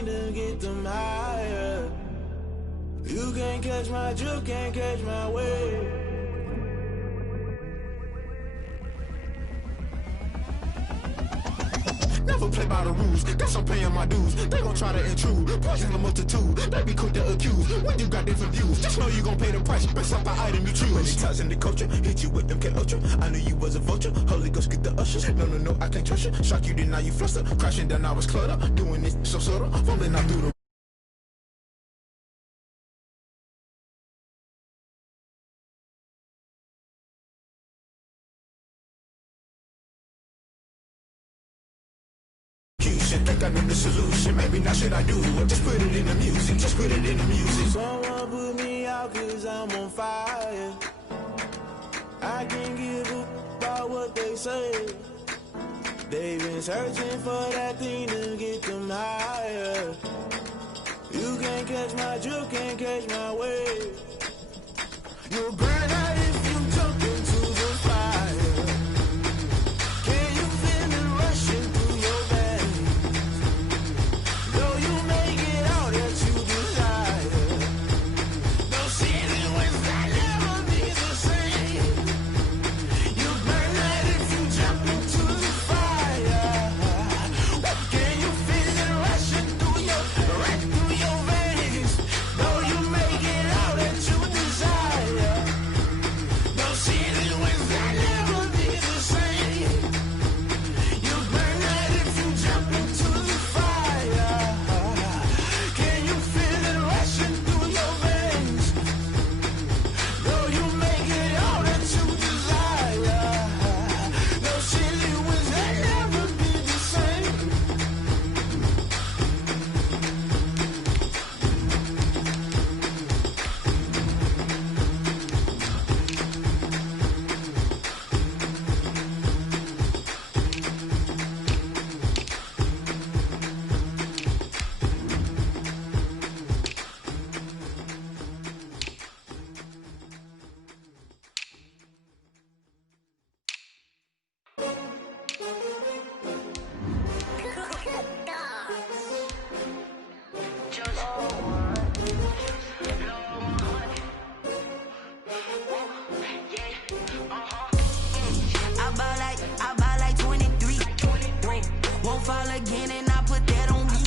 to get them higher. You can't catch my drift, can't catch my wave. Never play by the rules, guess I'm paying my dues. They gon' try to intrude, poison the multitude. They be quick to accuse, when you got different views. Just know you gon' pay the price, best up the item you choose. Many ties in the culture, hit you with them K-Ultra. I knew you was a vulture, Holy Ghost get the ushers. No, I can't trust you. Shock you, then now you fluster. Crashing down, I was clutter. Doing this so subtle, fumbling out through the think I know the solution. Maybe not should I do it? Just put it in the music. Just put it in the music. Someone put me out cause I'm on fire. I can't give a about what they say. They've been searching for that thing to get them higher. You can't catch my drift, can't catch my wave. You'll burn out if you jump into the fire. Can you feel it rushing through your veins? Though you make it out that you desire. Those city winds that never be the same. You burn out if you jump into the fire. Can you feel it rushing through your veins? Though you make it out that you desire. Those city winds that never be the same. You burn out if you jump into the fire. Can you feel it rushing through your veins? Though you make it out that you desire. Those city winds that never be the same. I buy like 23. Won't fall again and I put that on me.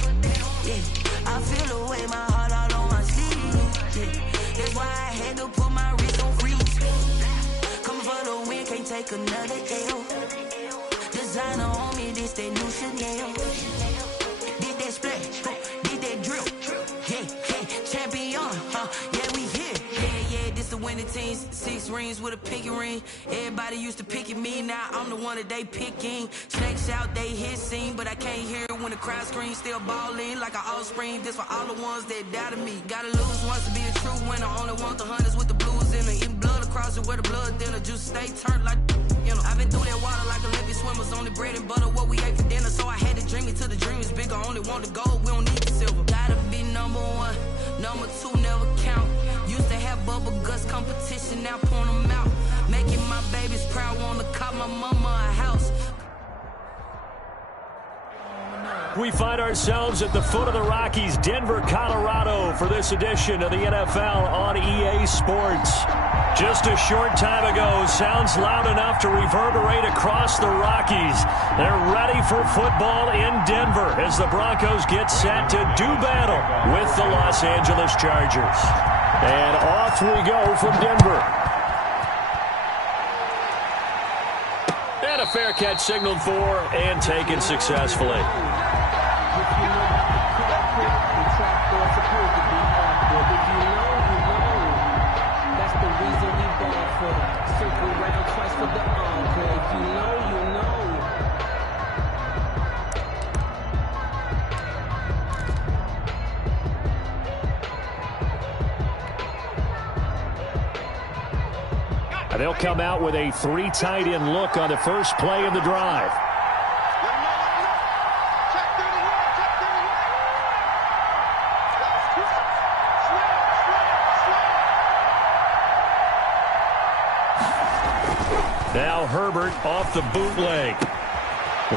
Yeah, I feel away my heart all on my sleeve. Yeah, that's why I had to put my wrist on freeze. Coming for the win, can't take another L. Designer on me, this that new Chanel. Did that splash, did that drip. Yeah, champion, yeah, we here. Yeah, this the winning team. 6 rings with a pinky ring. Everybody used to pick at me, now I'm the one that they picking. Snakes out, they hissing, but I can't hear it when the crowd screams. Still balling like an offspring. This for all the ones that doubted me. Gotta lose once to be a true winner. Only want the hunters with the blues in it. Eating blood across it where the blood thinner. Juice stay turned like, you know. I've been through that water like Olympic swimmers. Only bread and butter, what we ate for dinner. So I had to dream it till the dream is bigger. Only want the gold, we don't need the silver. Gotta be number 1, number 2 never count. Used to have bubble guts competition, now point them out. Making my babies proud, wanna cop my mama a house. We find ourselves at the foot of the Rockies, Denver, Colorado, for this edition of the NFL on EA Sports. Just a short time ago, sounds loud enough to reverberate across the Rockies. They're ready for football in Denver as the Broncos get set to do battle with the Los Angeles Chargers. And off we go from Denver. And a fair catch signaled for and taken successfully. They'll come out with a 3 tight end look on the first play of the drive. Now Herbert off the bootleg.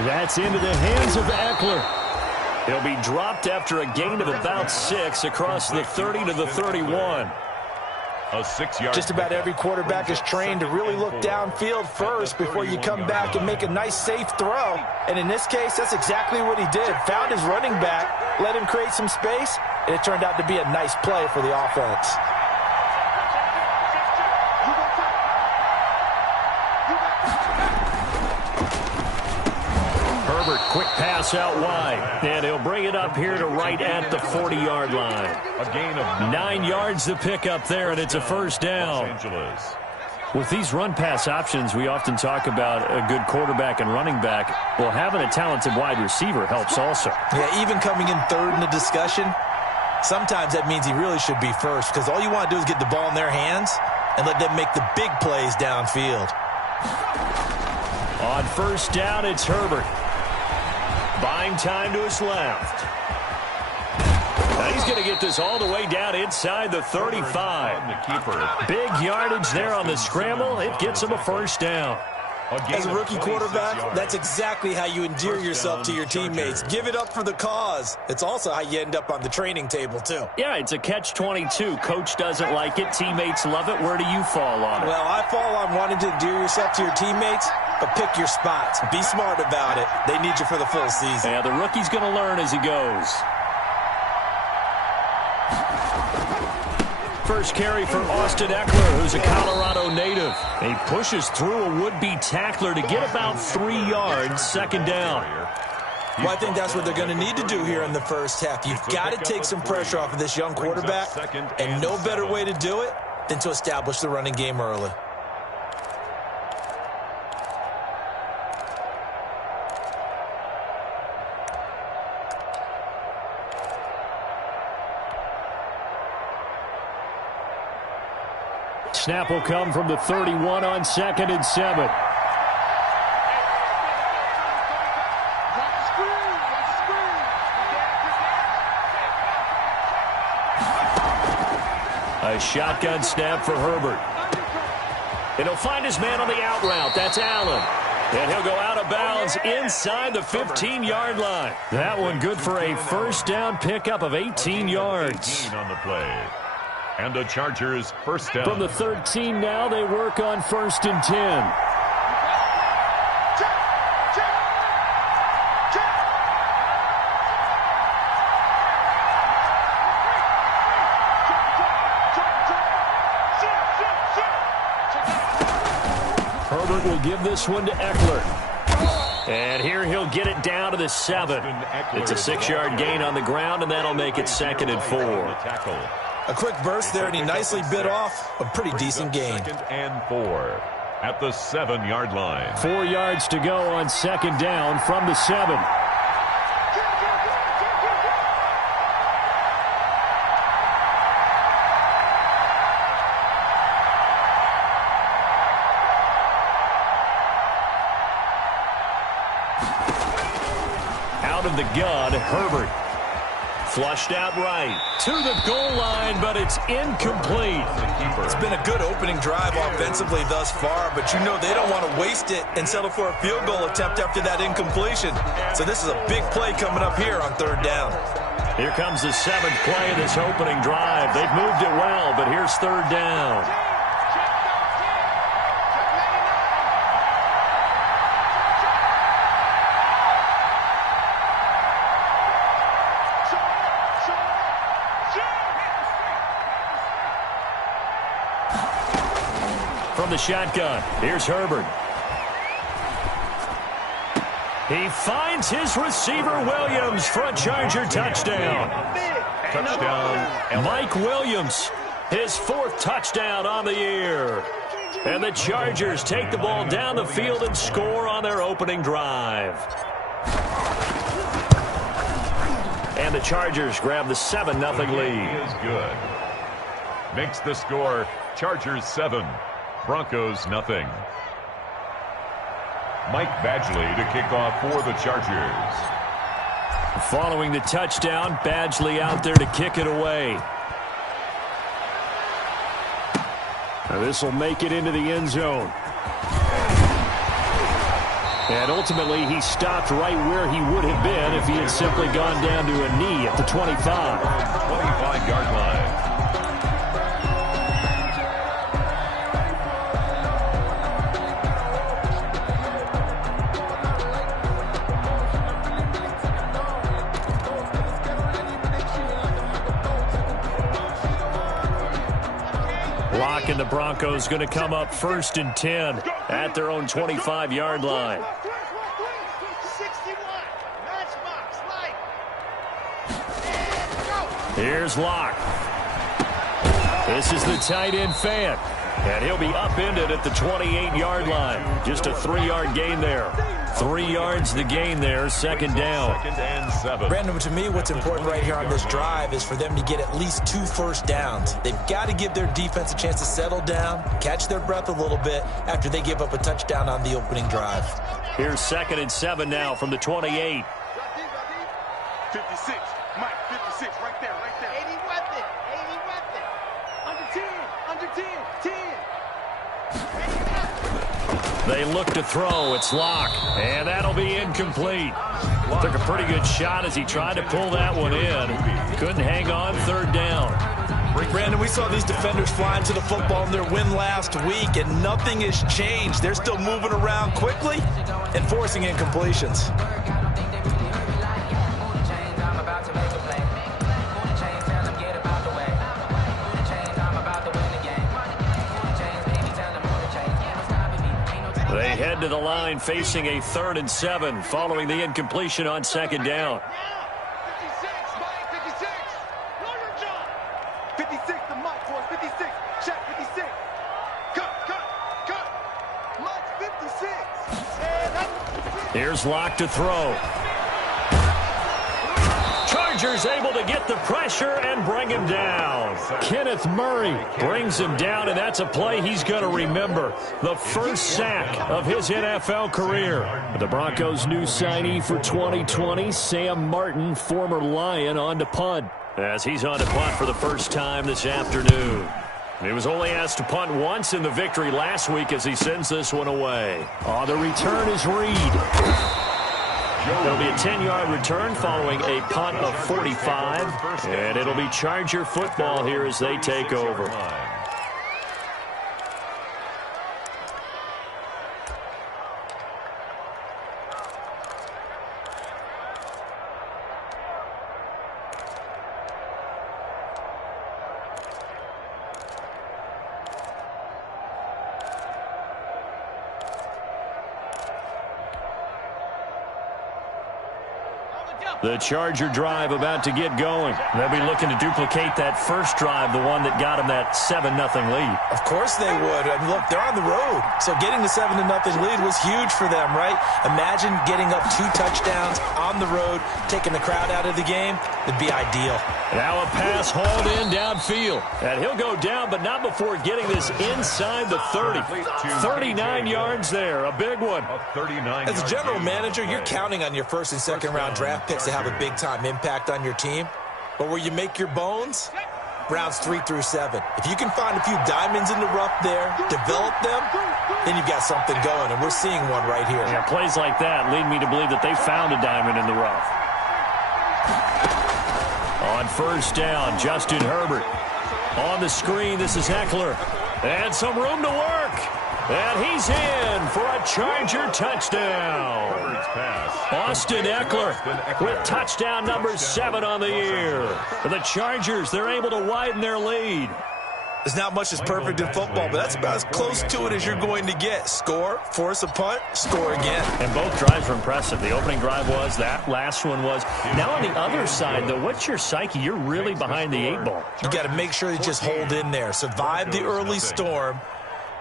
That's into the hands of Eckler. He'll be dropped after a gain of about 6 across the 30 to the 31. A 6-yard. Just about every quarterback is trained to really look downfield first before you come back and make a nice, safe throw. And in this case, that's exactly what he did. Found his running back, let him create some space, and it turned out to be a nice play for the offense. Herbert, quick pass out wide, and he'll bring it up here to right at the 40-yard line. A gain of 9 yards to pick up there, and it's a first down. Los Angeles. With these run-pass options, we often talk about a good quarterback and running back. Well, having a talented wide receiver helps also. Yeah, even coming in third in the discussion, sometimes that means he really should be first, because all you want to do is get the ball in their hands and let them make the big plays downfield. On first down, it's Herbert. Buying time to his left. Now he's going to get this all the way down inside the 35. The keeper. Big yardage there on the scramble. It gets him a first down. As a rookie quarterback, that's exactly how you endear yourself to your teammates. Give it up for the cause. It's also how you end up on the training table, too. Yeah, it's a catch-22. Coach doesn't like it. Teammates love it. Where do you fall on it? Well, I fall on wanting to endear yourself to your teammates, but pick your spots. Be smart about it. They need you for the full season. Yeah, the rookie's going to learn as he goes. First carry for Austin Eckler, who's a Colorado native. He pushes through a would-be tackler to get about 3 yards, second down. Well, I think that's what they're going to need to do here in the first half. You've got to take some pressure off of this young quarterback, and no better way to do it than to establish the running game early. Snap will come from the 31 on 2nd and 7. A shotgun snap for Herbert. And he'll find his man on the out route. That's Allen. And he'll go out of bounds inside the 15-yard line. That one good for a first down pickup of 18 yards. 18 on the play. And the Chargers first down. From the 13 now, they work on 1st and 10. Herbert will give this one to Eckler. And here he'll get it down to the 7. It's a 6-yard gain on the ground, and that'll make it 2nd and 4. A quick burst there, and he nicely bit off a pretty decent gain. 2nd and 4 at the 7-yard line. 4 yards to go on 2nd down from the 7. Out of the gun, Herbert. Flushed out right to the goal line, but it's incomplete. It's been a good opening drive offensively thus far, but you know they don't want to waste it and settle for a field goal attempt after that incompletion. So this is a big play coming up here on 3rd down. Here comes the 7th play of this opening drive. They've moved it well, but here's 3rd down. From the shotgun, here's Herbert. He finds his receiver, Williams, for a Charger touchdown. Touchdown. Mike Williams, his 4th touchdown on the year. And the Chargers take the ball down the field and score on their opening drive. And the Chargers grab the 7-0 lead. Is good. Makes the score Chargers 7. Broncos nothing. Mike Badgley to kick off for the Chargers. Following the touchdown, Badgley out there to kick it away. Now this will make it into the end zone. And ultimately, he stopped right where he would have been if he had simply gone down to a knee at the 25. 25-yard line. And the Broncos going to come up 1st and 10 at their own 25-yard line. 61. Here's Locke. This is the tight end fan. And he'll be upended at the 28-yard line. Just a 3-yard gain there. 3 yards the gain there, 2nd down. 2nd and 7. Brandon, to me, what's important right here on this drive is for them to get at least 2 first downs. They've got to give their defense a chance to settle down, catch their breath a little bit after they give up a touchdown on the opening drive. Here's 2nd and 7 now from the 28. 56. Mike, 56, right there, right there. 80 weapon, 80 weapon. Under 10, 10. They look to throw. It's Locke. And that'll be incomplete. Took a pretty good shot as he tried to pull that one in. Couldn't hang on, 3rd down. Brandon, we saw these defenders flying to the football in their win last week, and nothing has changed. They're still moving around quickly and forcing incompletions. They head to the line facing a 3rd and 7 following the incompletion on 2nd down. 56, Mike, 56. Lawyer John. 56 to Mike, boys, 56. Check, 56. Cut. Mike, 56. Here's Locke to throw. Chargers able to get the pressure and bring him down. Kenneth Murray brings him down, and that's a play he's going to remember. The first sack of his NFL career. The Broncos' new signee for 2020, Sam Martin, former Lion, on to punt. As he's on to punt for the first time this afternoon. He was only asked to punt once in the victory last week as he sends this one away. On the return is Reed. It'll be a 10-yard return following a punt of 45. And it'll be Charger football here as they take over. The Charger drive about to get going. They'll be looking to duplicate that first drive, the one that got them that 7-0 lead. Of course they would. I mean, look, they're on the road. So getting the 7-0 lead was huge for them, right? Imagine getting up 2 touchdowns on the road, taking the crowd out of the game. It'd be ideal. Now a pass hauled in downfield. And he'll go down, but not before getting this inside the 30. 39 yards there, a big one. As a general manager, you're counting on your first and second round draft picks to have a big-time impact on your team. But where you make your bones, rounds 3 through 7. If you can find a few diamonds in the rough there, develop them, then you've got something going, and we're seeing one right here. Yeah, plays like that lead me to believe that they found a diamond in the rough. On first down, Justin Herbert. On the screen, this is Eckler. And some room to work. And he's in for a Charger touchdown. Austin Eckler with touchdown number 7 on the year. For the Chargers, they're able to widen their lead. There's not much that's perfect in football, but that's about as close to it as you're going to get. Score, force a punt, score again. And both drives were impressive. The opening drive was, that last one was. Now on the other side, though, what's your psyche? You're really behind the 8 ball. You got to make sure you just hold in there. Survive the early storm,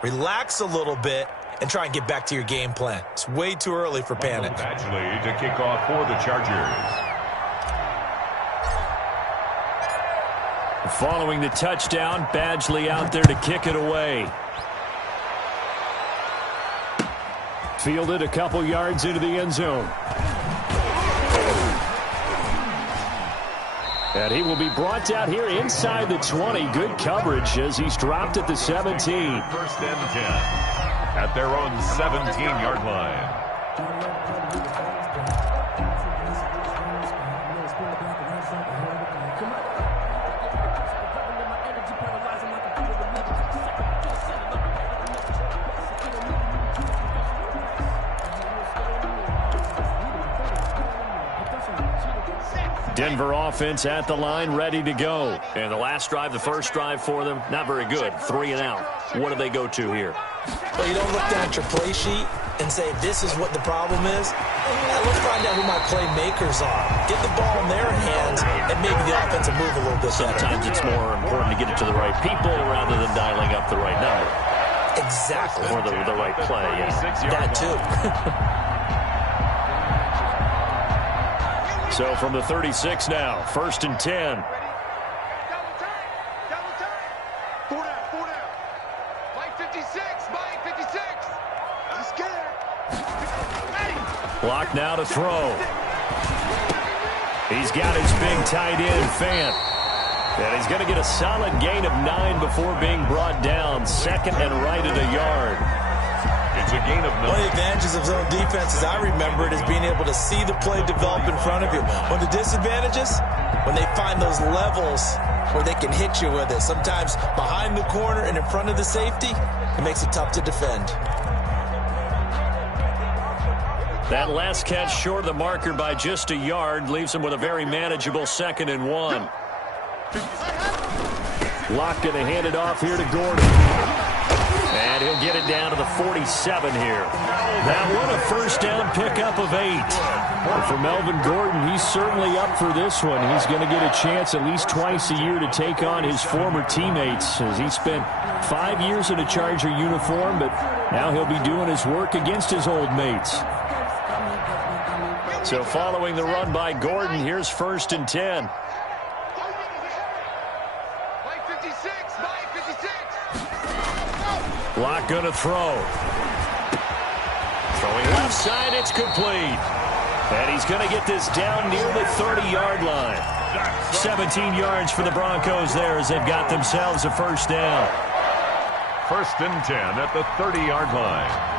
relax a little bit, and try and get back to your game plan. It's way too early for panic. Badgley to kick off for the Chargers. Following the touchdown, Badgley out there to kick it away. Fielded a couple yards into the end zone. And he will be brought down here inside the 20. Good coverage as he's dropped at the 17. 1st and 10 at their own 17-yard line. Denver offense at the line, ready to go. And the last drive, the first drive for them, not very good. 3 and out. What do they go to here? Well, you don't look down at your play sheet and say, this is what the problem is. Let's find out who my playmakers are. Get the ball in their hands and maybe the offense will move a little bit better. Sometimes it's more important to get it to the right people rather than dialing up the right number. Exactly. Or the right play, yeah. That too. So from the 36 now, 1st and 10. Double time. 4 down. Mike 56. I'm scared. Block now to throw. He's got his big tight end, Fant. And he's going to get a solid gain of 9 before being brought down. 2nd and right at a yard. It's a gain of 9. One of the advantages of zone defense, as I remember it, is being able to see the play develop in front of you. One of the disadvantages, when they find those levels where they can hit you with it. Sometimes behind the corner and in front of the safety, it makes it tough to defend. That last catch short of the marker by just a yard leaves him with a very manageable 2nd and 1. Locke going to hand it off here to Gordon. And he'll get it down to the 47 here. That one, a first down pickup of 8. But for Melvin Gordon, he's certainly up for this one. He's going to get a chance at least twice a year to take on his former teammates, as he spent 5 years in a Charger uniform, but now he'll be doing his work against his old mates. So following the run by Gordon, here's 1st and 10. Locke going to throw. Throwing left side, it's complete. And he's going to get this down near the 30-yard line. 17 yards for the Broncos there as they've got themselves a first down. 1st and 10 at the 30-yard line.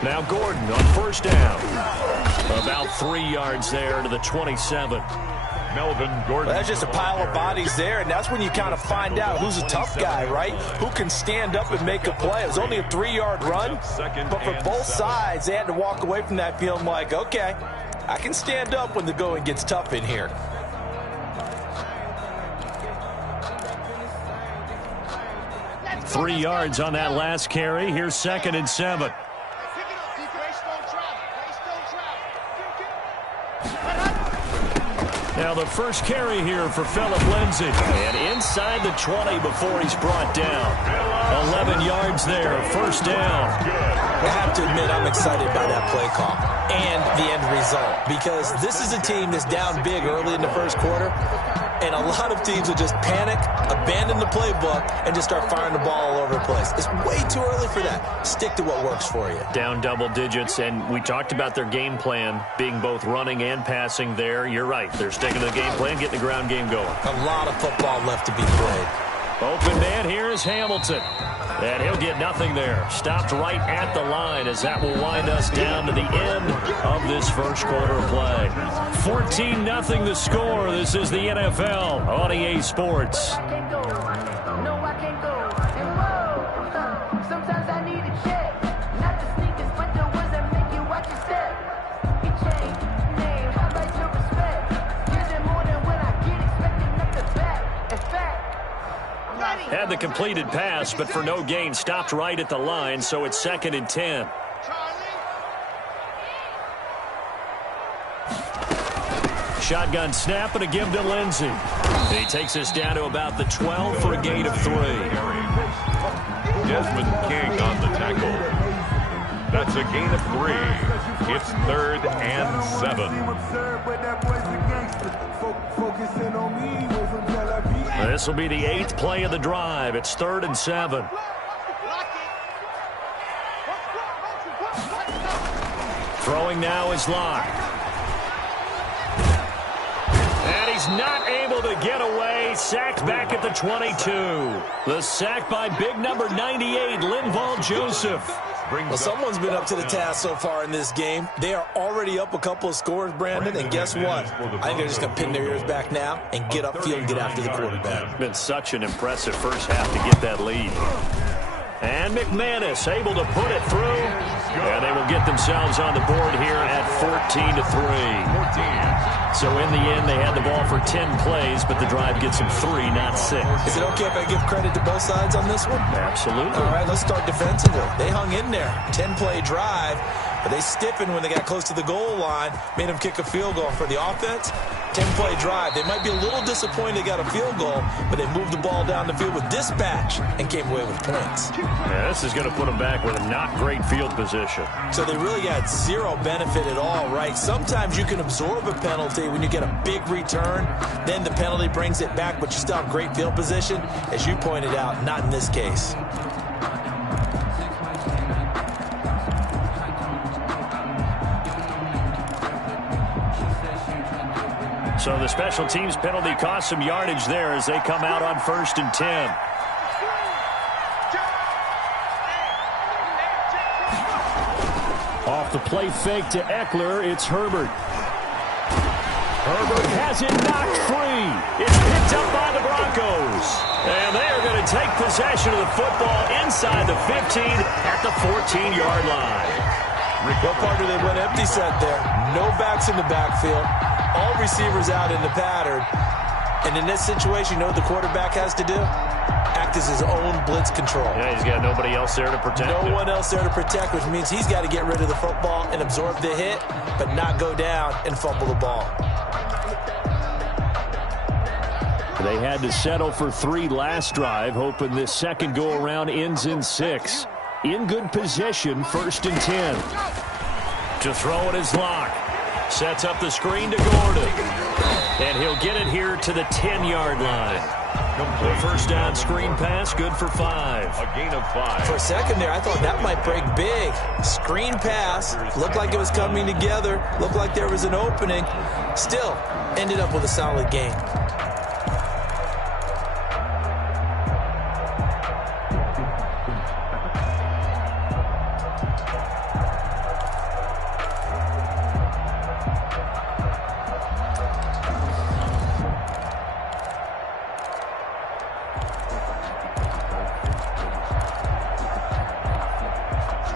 Now Gordon on first down. About 3 yards there to the 27. Melvin Gordon. Well, that's just a pile of bodies there, and that's when you kind of find out who's a tough guy, right? Who can stand up and make a play. It was only a 3-yard run, but for both sides, they had to walk away from that feeling like, okay, I can stand up when the going gets tough in here. Three yards on that last carry. Here's 2nd and 7. Now the first carry here for Phillip Lindsay. And inside the 20 before he's brought down. 11 yards there, first down. I have to admit, I'm excited by that play call and the end result, because this is a team that's down big early in the first quarter, and a lot of teams will just panic, abandon the playbook, and just start firing the ball all over the place. It's way too early for that. Stick to what works for you. Down double digits, and we talked about their game plan being both running and passing there. You're right. They're sticking to the game plan, getting the ground game going. A lot of football left to be played. Open man, here is Hamilton. And he'll get nothing there. Stopped right at the line as that will wind us down to the end of this first quarter play. 14-0 the score. This is the NFL on EA Sports. Had the completed pass, but for no gain, stopped right at the line, so it's 2nd and 10. Shotgun snap and a give to Lindsay. He takes us down to about the 12 for a gain of 3. Desmond King on the tackle. That's a gain of 3. It's 3rd and 7. This will be the 8th play of the drive. It's 3rd and 7. Throwing now is Locke. And he he's not able to get away. Sacked back at the 22. The sack by big number 98, Linval Joseph. Well, someone's been up to the task so far in this game. They are already up a couple of scores, Brandon, and guess what? I think they're just going to pin their ears back now and get upfield and get after the quarterback. Been such an impressive first half to get that lead. And McManus able to put it through. And they will get themselves on the board here at 14-3. So in the end, they had the ball for 10 plays, but the drive gets them 3, not 6. Is it okay if I give credit to both sides on this one? Absolutely. All right, let's start defensively. They hung in there. 10-play drive, but they stiffened when they got close to the goal line, made them kick a field goal. For the offense, 10-play drive. They might be a little disappointed they got a field goal, but they moved the ball down the field with dispatch and came away with points. Yeah, this is going to put them back with a not great field position. So they really got zero benefit at all, right? Sometimes you can absorb a penalty when you get a big return. Then the penalty brings it back, but you still have great field position. As you pointed out, not in this case. So the special teams penalty cost some yardage there as they come out on 1st and 10. Off the play fake to Eckler, it's Herbert. Herbert has it knocked free. It's picked up by the Broncos. And they are going to take possession of the football inside the 15 at the 14-yard line. What partner they went empty set there. No backs in the backfield. All receivers out in the pattern. And in this situation, you know what the quarterback has to do? Act as his own blitz control. Yeah, he's got nobody else there to protect him. No one else there to protect, which means he's got to get rid of the football and absorb the hit, but not go down and fumble the ball. They had to settle for 3 last drive, hoping this second go-around ends in 6. In good position, 1st and 10. To throw it is Locke. Sets up the screen to Gordon. And he'll get it here to the 10-yard line. The first down screen pass, good for 5. A gain of 5. For a second there, I thought that might break big. Screen pass. Looked like it was coming together. Looked like there was an opening. Still, ended up with a solid game.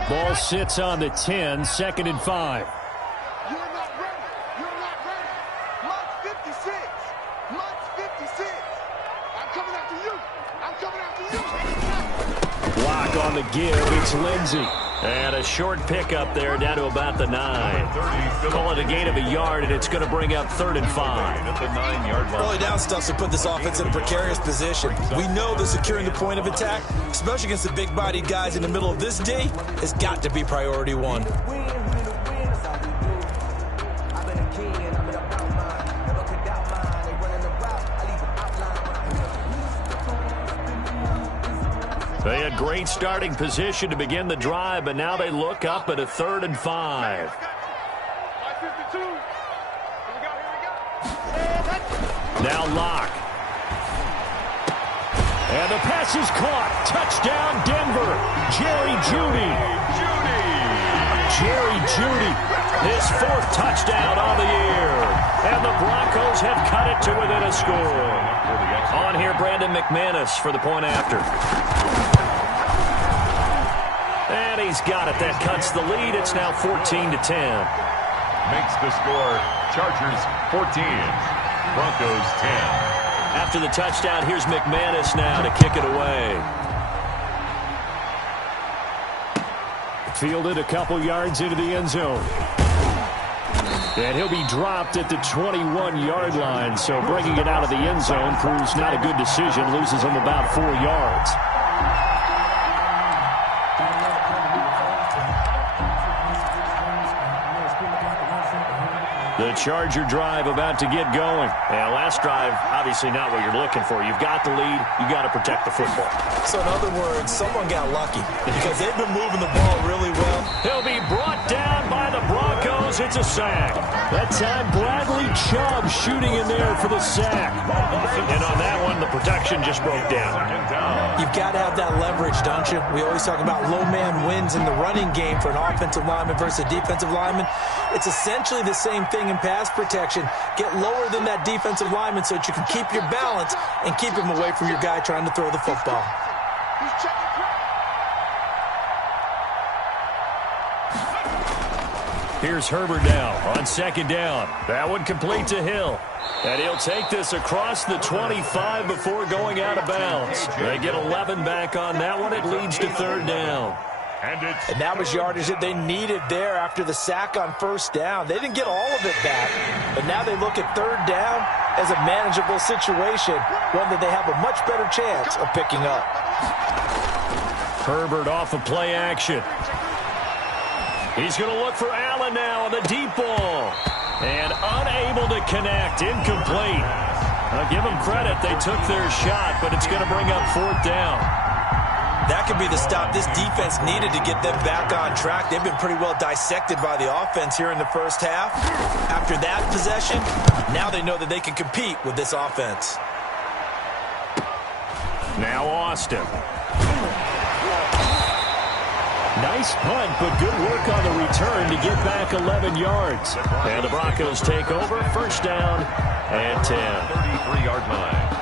Ball sits on the 10, 2nd and 5. You're not ready. You're not ready. March 56. March 56. I'm coming after you. I'm coming after you. Block on the give. It's Lindsey. And a short pickup there down to about the 9. Call it a gain of a yard, and it's going to bring up 3rd and 5. At the 9-yard line. Early down stuff to put this offense in a precarious position. We know that securing the point of attack, especially against the big-bodied guys in the middle of this D, has got to be priority 1. They had great starting position to begin the drive, but now they look up at a 3rd and 5. Now Locke. And the pass is caught. Touchdown, Denver. Jerry Jeudy. Jerry Jeudy. His 4th touchdown on the year. And the Broncos have cut it to within a score. On here, Brandon McManus for the point after. And he's got it. That cuts the lead. It's now 14-10. Makes the score. Chargers 14. Broncos 10. After the touchdown, here's McManus now to kick it away. Fielded a couple yards into the end zone. And he'll be dropped at the 21-yard line. So bringing it out of the end zone proves not a good decision. Loses him about 4 yards. The Charger drive about to get going. Yeah, last drive, obviously not what you're looking for. You've got the lead. You've got to protect the football. So in other words, someone got lucky because they've been moving the ball really well. He'll be brought down by the Broncos. It's It's a sack. That time, Bradley Chubb shooting in there for the sack. And on that one, the protection just broke down. You've got to have that leverage, don't you? We always talk about low man wins in the running game for an offensive lineman versus a defensive lineman. It's essentially the same thing in pass protection. Get lower than that defensive lineman so that you can keep your balance and keep him away from your guy trying to throw the football. Here's Herbert now on second down. That one complete to Hill. And he'll take this across the 25 before going out of bounds. They get 11 back on that one. It leads to third down. And that was yardage that they needed there after the sack on first down. They didn't get all of it back, but now they look at third down as a manageable situation, one that they have a much better chance of picking up. Herbert off of play action. He's going to look for Allen now on the deep ball. And unable to connect, incomplete. I'll give them credit, they took their shot, but it's going to bring up fourth down. That could be the stop this defense needed to get them back on track. They've been pretty well dissected by the offense here in the first half. After that possession, now they know that they can compete with this offense. Now Austin. Nice punt, but good work on the return to get back 11 yards. And the Broncos take over, first down and 10. 33-yard line.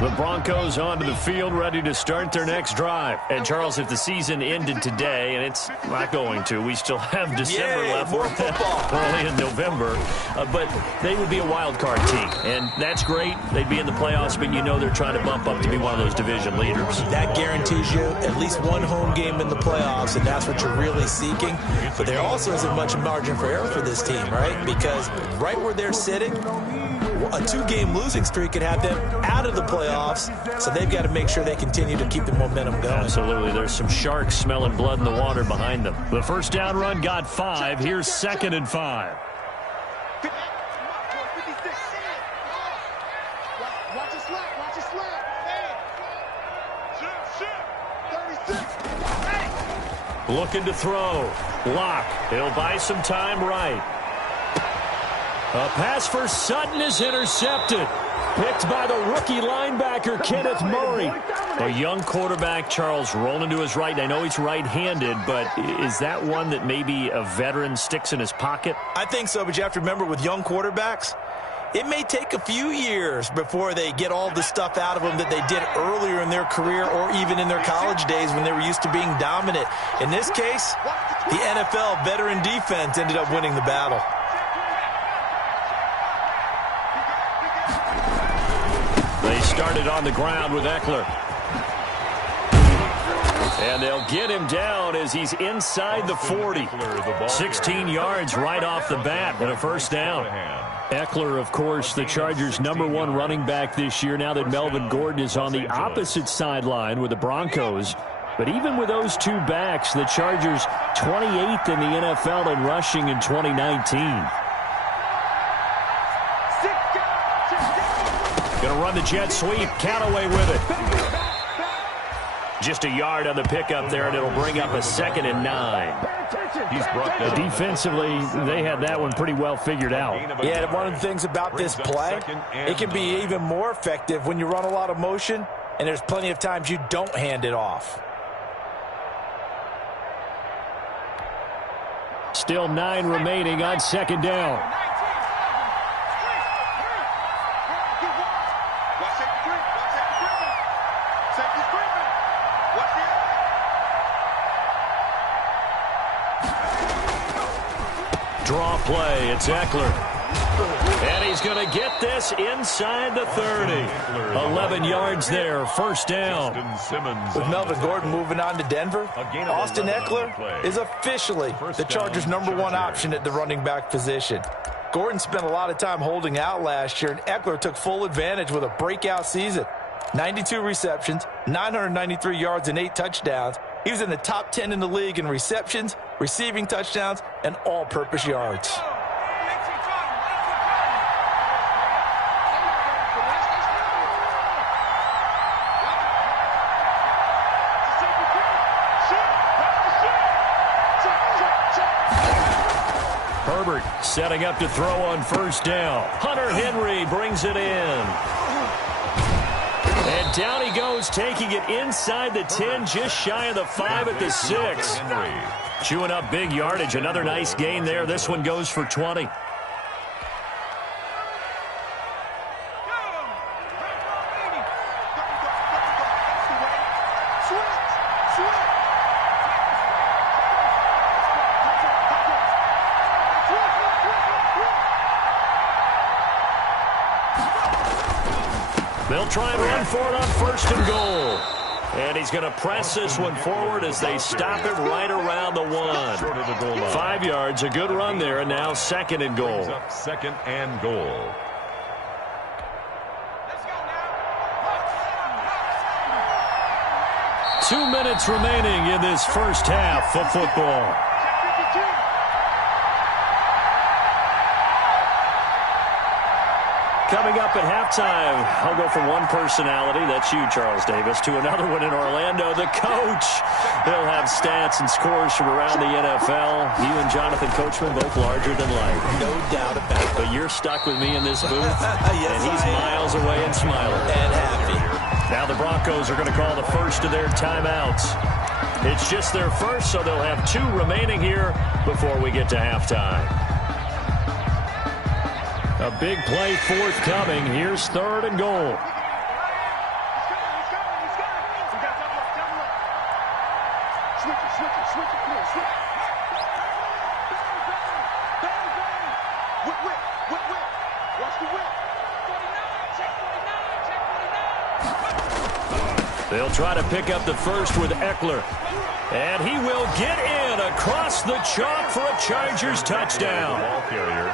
The Broncos onto the field, ready to start their next drive. And, Charles, if the season ended today, and it's not going to, we still have December left. More football. Early in November. But they would be a wild card team. And that's great. They'd be in the playoffs, but you know they're trying to bump up to be one of those division leaders. That guarantees you at least one home game in the playoffs, and that's what you're really seeking. But there also isn't much margin for error for this team, right? Because right where they're sitting, a two-game losing streak could have them out of the playoffs, so they've got to make sure they continue to keep the momentum going. Absolutely. There's some sharks smelling blood in the water behind them. The first down run got 5. Here's 2nd and 5. Watch it slap. Watch it slap. 36. Looking to throw. Lock. He'll buy some time right. A pass for Sutton is intercepted. Picked by the rookie linebacker, Kenneth Murray. A young quarterback, Charles, rolling to his right. I know he's right-handed, but is that one that maybe a veteran sticks in his pocket? I think so, but you have to remember with young quarterbacks, it may take a few years before they get all the stuff out of them that they did earlier in their career or even in their college days when they were used to being dominant. In this case, the NFL veteran defense ended up winning the battle. They started on the ground with Eckler. And they'll get him down as he's inside the 40. 16 yards right off the bat and a first down. Eckler, of course, the Chargers' #1 running back this year, now that Melvin Gordon is on the opposite sideline with the Broncos. But even with those two backs, the Chargers 28th in the NFL in rushing in 2019. Going to run the jet sweep. Callaway with it. Just a yard on the pickup there, and it'll bring up a 2nd and 9. He's brought down. Defensively, they had that one pretty well figured out. Yeah, one of the things about this play, it can be even more effective when you run a lot of motion, and there's plenty of times you don't hand it off. Still 9 remaining on 2nd down. Draw play, it's Eckler. And he's going to get this inside the 30. 11 yards there, first down. With Melvin Gordon moving on to Denver, Austin Eckler is officially the Chargers' #1 option at the running back position. Gordon spent a lot of time holding out last year, and Eckler took full advantage with a breakout season. 92 receptions, 993 yards, and 8 touchdowns. He was in the top 10 in the league in receptions, receiving touchdowns, and all-purpose yards. Setting up to throw on first down. Hunter Henry brings it in. And down he goes, taking it inside the 10, just shy of the 5 at the 6. Chewing up big yardage. Another nice gain there. This one goes for 20. They'll try and run for it on first and goal. And he's going to press this one forward as they stop it right around the 1. 5 yards, a good run there, and now second and goal. Second and goal. Two minutes remaining in this first half of football. Coming up at halftime, I'll go from one personality, that's you, Charles Davis, to another one in Orlando, the coach. He'll have stats and scores from around the NFL. You and Jonathan Coachman, both larger than life. No doubt about it. But you're stuck with me in this booth, yes, and he's miles away and smiling. And happy. Now the Broncos are going to call the first of their timeouts. It's just their first, so they'll have 2 remaining here before we get to halftime. A big play forthcoming. Here's third and goal. They'll try to pick up the first with Eckler. And he will get in across the chalk for a Chargers touchdown.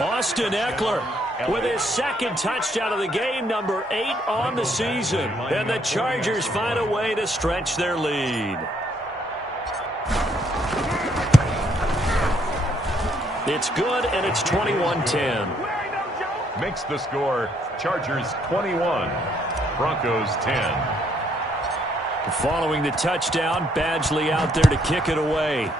Austin Eckler with his second touchdown of the game, number 8 on the season. And the Chargers find a way to stretch their lead. It's good, and it's 21-10. Makes the score Chargers 21, Broncos 10. Following the touchdown, Badgley out there to kick it away.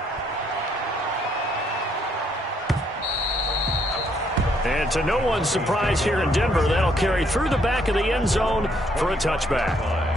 And to no one's surprise here in Denver, that'll carry through the back of the end zone for a touchback.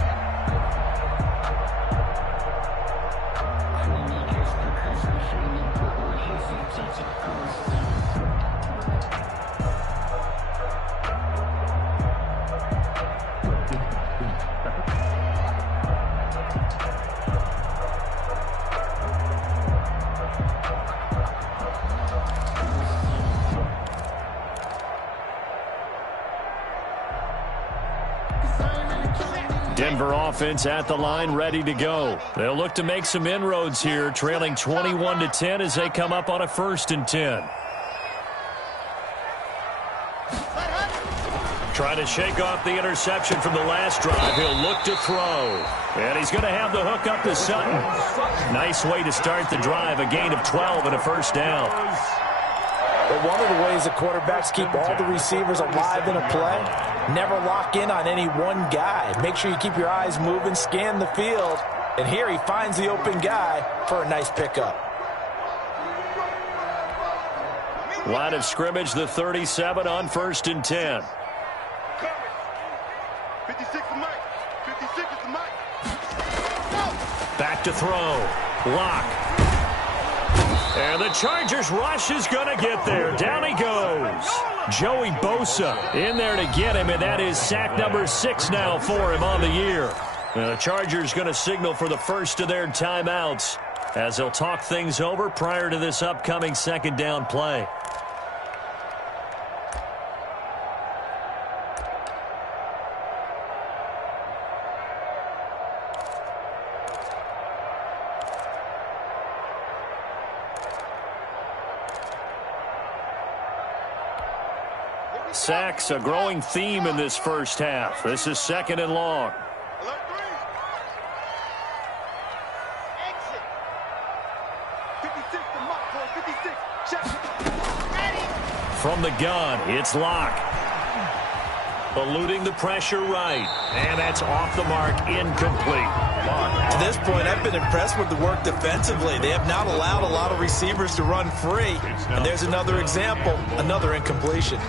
Denver offense at the line, ready to go. They'll look to make some inroads here, trailing 21-10 as they come up on a 1st and 10. Trying to shake off the interception from the last drive. He'll look to throw. And he's going to have the hook up to Sutton. Nice way to start the drive. A gain of 12 and a first down. But one of the ways the quarterbacks keep all the receivers alive in a play, never lock in on any one guy. Make sure you keep your eyes moving, scan the field. And here he finds the open guy for a nice pickup. Line of scrimmage, the 37 on 1st and 10. 56 is Mike. 56 is Mike. Back to throw. Lock. And the Chargers rush is going to get there. Down he goes. Joey Bosa in there to get him, and that is sack number 6 now for him on the year. And the Chargers going to signal for the first of their timeouts as they'll talk things over prior to this upcoming second down play. Sacks, a growing theme in this first half. This is 2nd and long. From the gun, it's Locke. Eluding the pressure right. And that's off the mark, incomplete. To this point, I've been impressed with the work defensively. They have not allowed a lot of receivers to run free. And there's another example, another incompletion.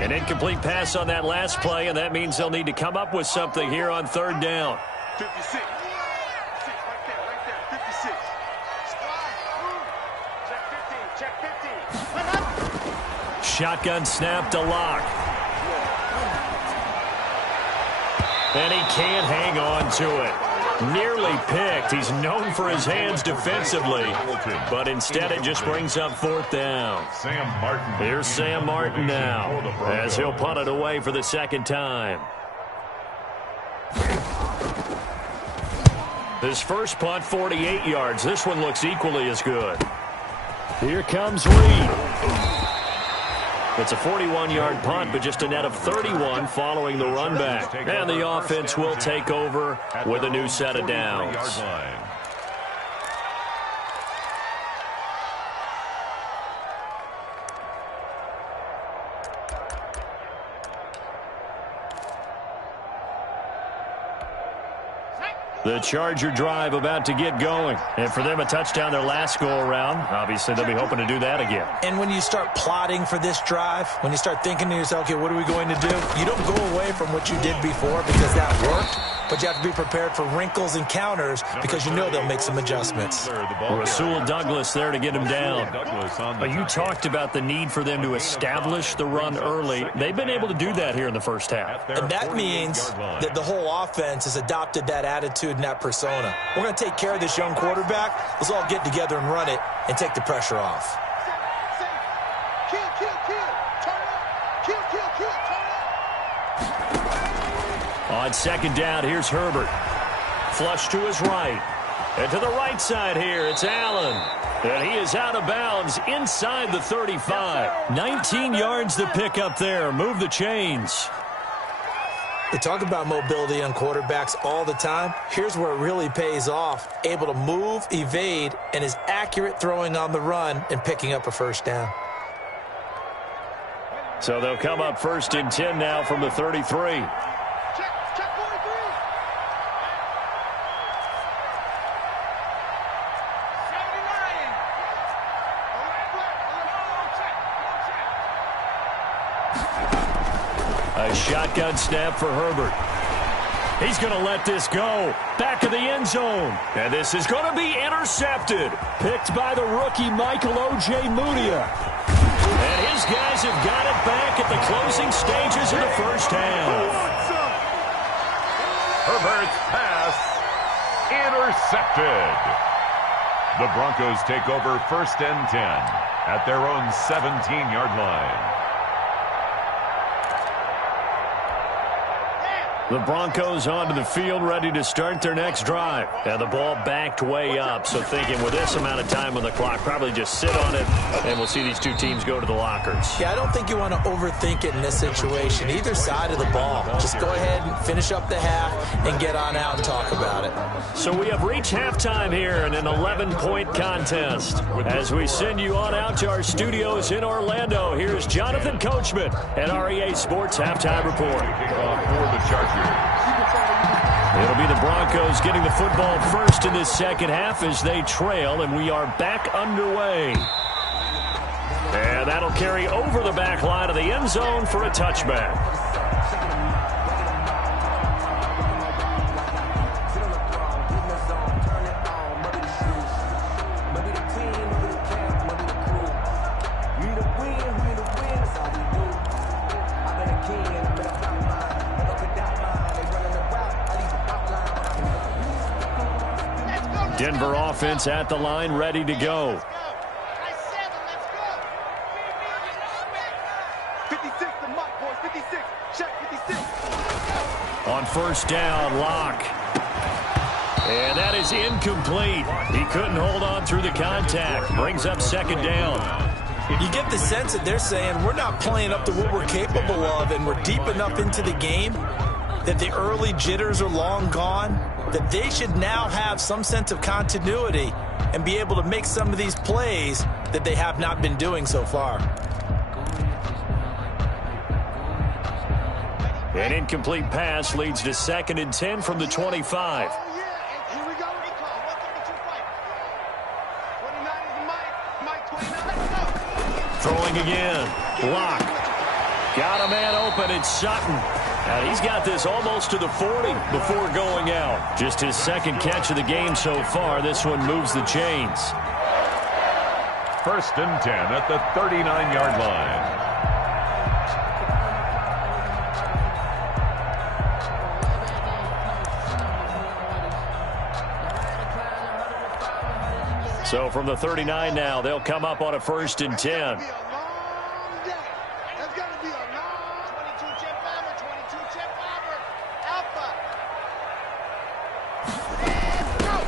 An incomplete pass on that last play, and that means they'll need to come up with something here on third down. 56. Right there, 56. Check 15, check 15. Shotgun snap to Locke. And he can't hang on to it. Nearly picked. He's known for his hands defensively, but instead it just brings up fourth down. Here's Sam Martin now, as he'll punt it away for the second time. His first punt, 48 yards. This one looks equally as good. Here comes Reed. It's a 41-yard punt, but just a net of 31 following the run back. And the offense will take over with a new set of downs. The Charger drive about to get going. And for them, a touchdown their last go-around. Obviously, they'll be hoping to do that again. And when you start plotting for this drive, when you start thinking to yourself, okay, what are we going to do? You don't go away from what you did before because that worked, but you have to be prepared for wrinkles and counters because you know they'll make some adjustments. Rasul Douglas there to get him down. But you talked about the need for them to establish the run early. They've been able to do that here in the first half. And that means that the whole offense has adopted that attitude and that persona. We're going to take care of this young quarterback. Let's all get together and run it and take the pressure off. Kill, turn up. Kill, turn up. On second down, here's Herbert. Flush to his right. And to the right side here, it's Allen. And he is out of bounds inside the 35. 19 yards to pick up there. Move the chains. We talk about mobility on quarterbacks all the time. Here's where it really pays off. Able to move, evade, and is accurate throwing on the run and picking up a first down. So they'll come up first and 10 now from the 33. Check 43. A shotgun snap for Herbert. He's going to let this go. Back of the end zone. And this is going to be intercepted. Picked by the rookie Michael O.J. Mudia. And his guys have got it back at the closing stages of the first half. Herbert's pass intercepted. The Broncos take over first and 10 at their own 17-yard line. The Broncos onto the field, ready to start their next drive. And the ball backed way up, so thinking with this amount of time on the clock, probably just sit on it, and we'll see these two teams go to the lockers. Yeah, I don't think you want to overthink it in this situation. Either side of the ball. Just go ahead and finish up the half and get on out and talk about it. So we have reached halftime here in an 11-point contest. As we send you on out to our studios in Orlando, here's Jonathan Coachman at our EA Sports Halftime Report. For the Chargers. It'll be the Broncos getting the football first in this second half as they trail, and we are back underway. And that'll carry over the back line of the end zone for a touchback. Denver offense at the line, ready to go. 56, the mark, boys. 56. Check 56. On first down, Locke. And that is incomplete. He couldn't hold on through the contact. Brings up second down. You get the sense that they're saying we're not playing up to what we're capable of, and we're deep enough into the game that the early jitters are long gone, that they should now have some sense of continuity and be able to make some of these plays that they have not been doing so far. An incomplete pass leads to 2nd and 10 from the 25. Throwing again. Block. Got a man open. It's Sutton. And he's got this almost to the 40 before going out. Just his 2nd catch of the game so far. This one moves the chains. 1st and 10 at the 39-yard line. So from the 39 now, they'll come up on a 1st and 10.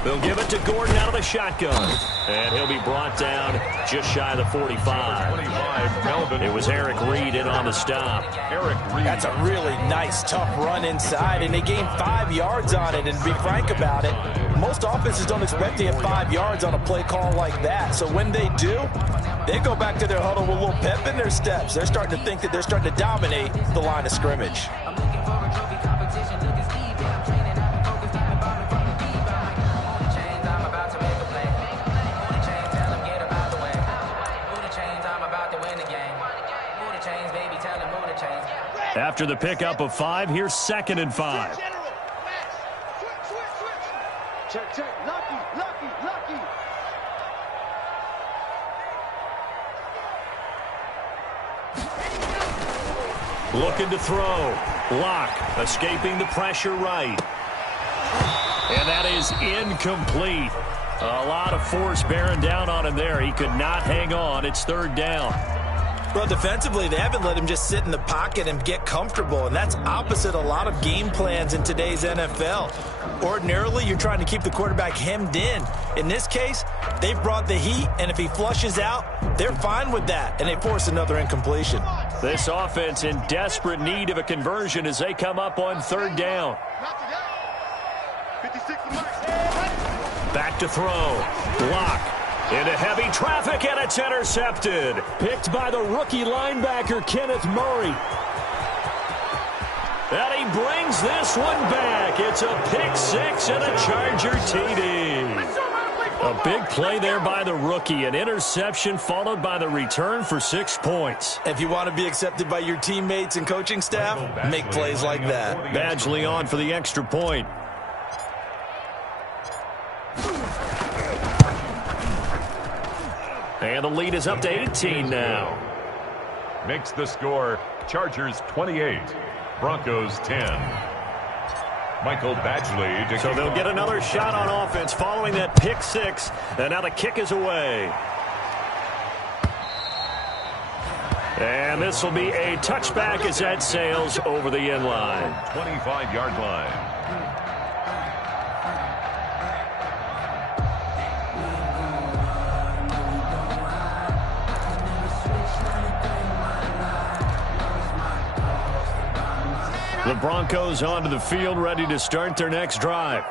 They'll give it to Gordon out of the shotgun. And he'll be brought down just shy of the 45. It was Eric Reed in on the stop. That's a really nice, tough run inside, and they gained 5 yards on it. And to be frank about it, most offenses don't expect to get 5 yards on a play call like that. So when they do, they go back to their huddle with a little pep in their steps. They're starting to think that they're starting to dominate the line of scrimmage. After the pickup of 5, here's 2nd and 5. Check. Lucky. Looking to throw. Block. Escaping the pressure right. And that is incomplete. A lot of force bearing down on him there. He could not hang on. It's 3rd down. Well, defensively, they haven't let him just sit in the pocket and get comfortable, and that's opposite a lot of game plans in today's NFL. Ordinarily, you're trying to keep the quarterback hemmed in. In this case, they've brought the heat, and if he flushes out, they're fine with that, and they force another incompletion. This offense in desperate need of a conversion as they come up on 3rd down. Back to throw. Block. Into heavy traffic, and it's intercepted. Picked by the rookie linebacker, Kenneth Murray. And he brings this one back. It's a pick 6 and a Charger TD. A big play there by the rookie. An interception followed by the return for 6 points. If you want to be accepted by your teammates and coaching staff, make plays like that. Badgley on for the extra point. And the lead is up to 18 now. Makes the score Chargers 28, Broncos 10. Michael Badgley. So they'll get another shot on offense following that pick 6. And now the kick is away. And this will be a touchback as that sails over the end line. 25-yard line. The Broncos onto the field, ready to start their next drive.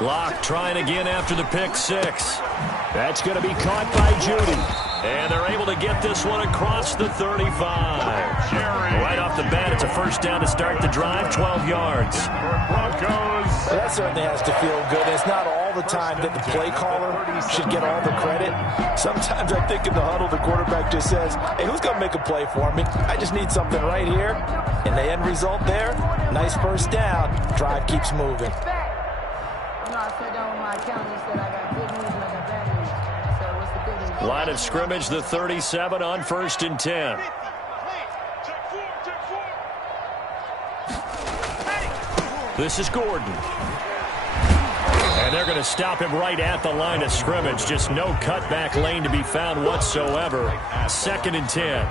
Locke trying again after the pick 6. That's going to be caught by Judy. And they're able to get this one across the 35. Right off the bat, it's a 1st down to start the drive, 12 yards. Well, that certainly has to feel good. It's not all the time that the play caller should get all the credit. Sometimes I think in the huddle, the quarterback just says, hey, who's going to make a play for me? I just need something right here. And the end result there, nice 1st down. Drive keeps moving. Line of scrimmage, the 37 on 1st and 10. This is Gordon. And they're going to stop him right at the line of scrimmage. Just no cutback lane to be found whatsoever. 2nd and 10.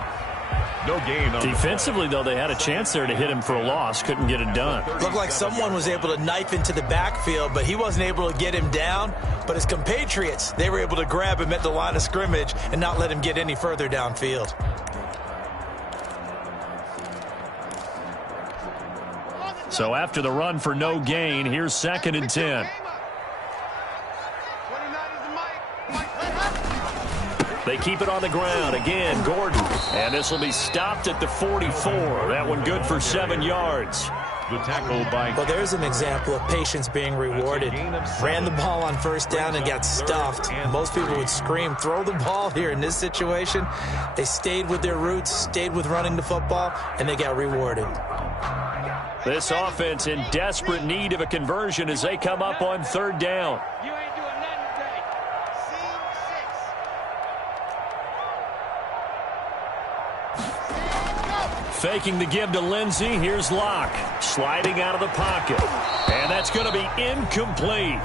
No gain on Defensively, though, they had a chance there to hit him for a loss. Couldn't get it done. Looked like someone was able to knife into the backfield, but he wasn't able to get him down. But his compatriots, they were able to grab him at the line of scrimmage and not let him get any further downfield. So after the run for no gain, here's 2nd and 10. They keep it on the ground. Again, Gordon. And this will be stopped at the 44. That one good for 7 yards. the tackle by... Well, there's an example of patience being rewarded. Ran the ball on first down and got stuffed. Most people would scream, throw the ball here. In this situation, they stayed with their roots, stayed with running the football, and they got rewarded. This offense in desperate need of a conversion as they come up on third down. Faking the give to Lindsey. Here's Locke. Sliding out of the pocket. And that's going to be incomplete.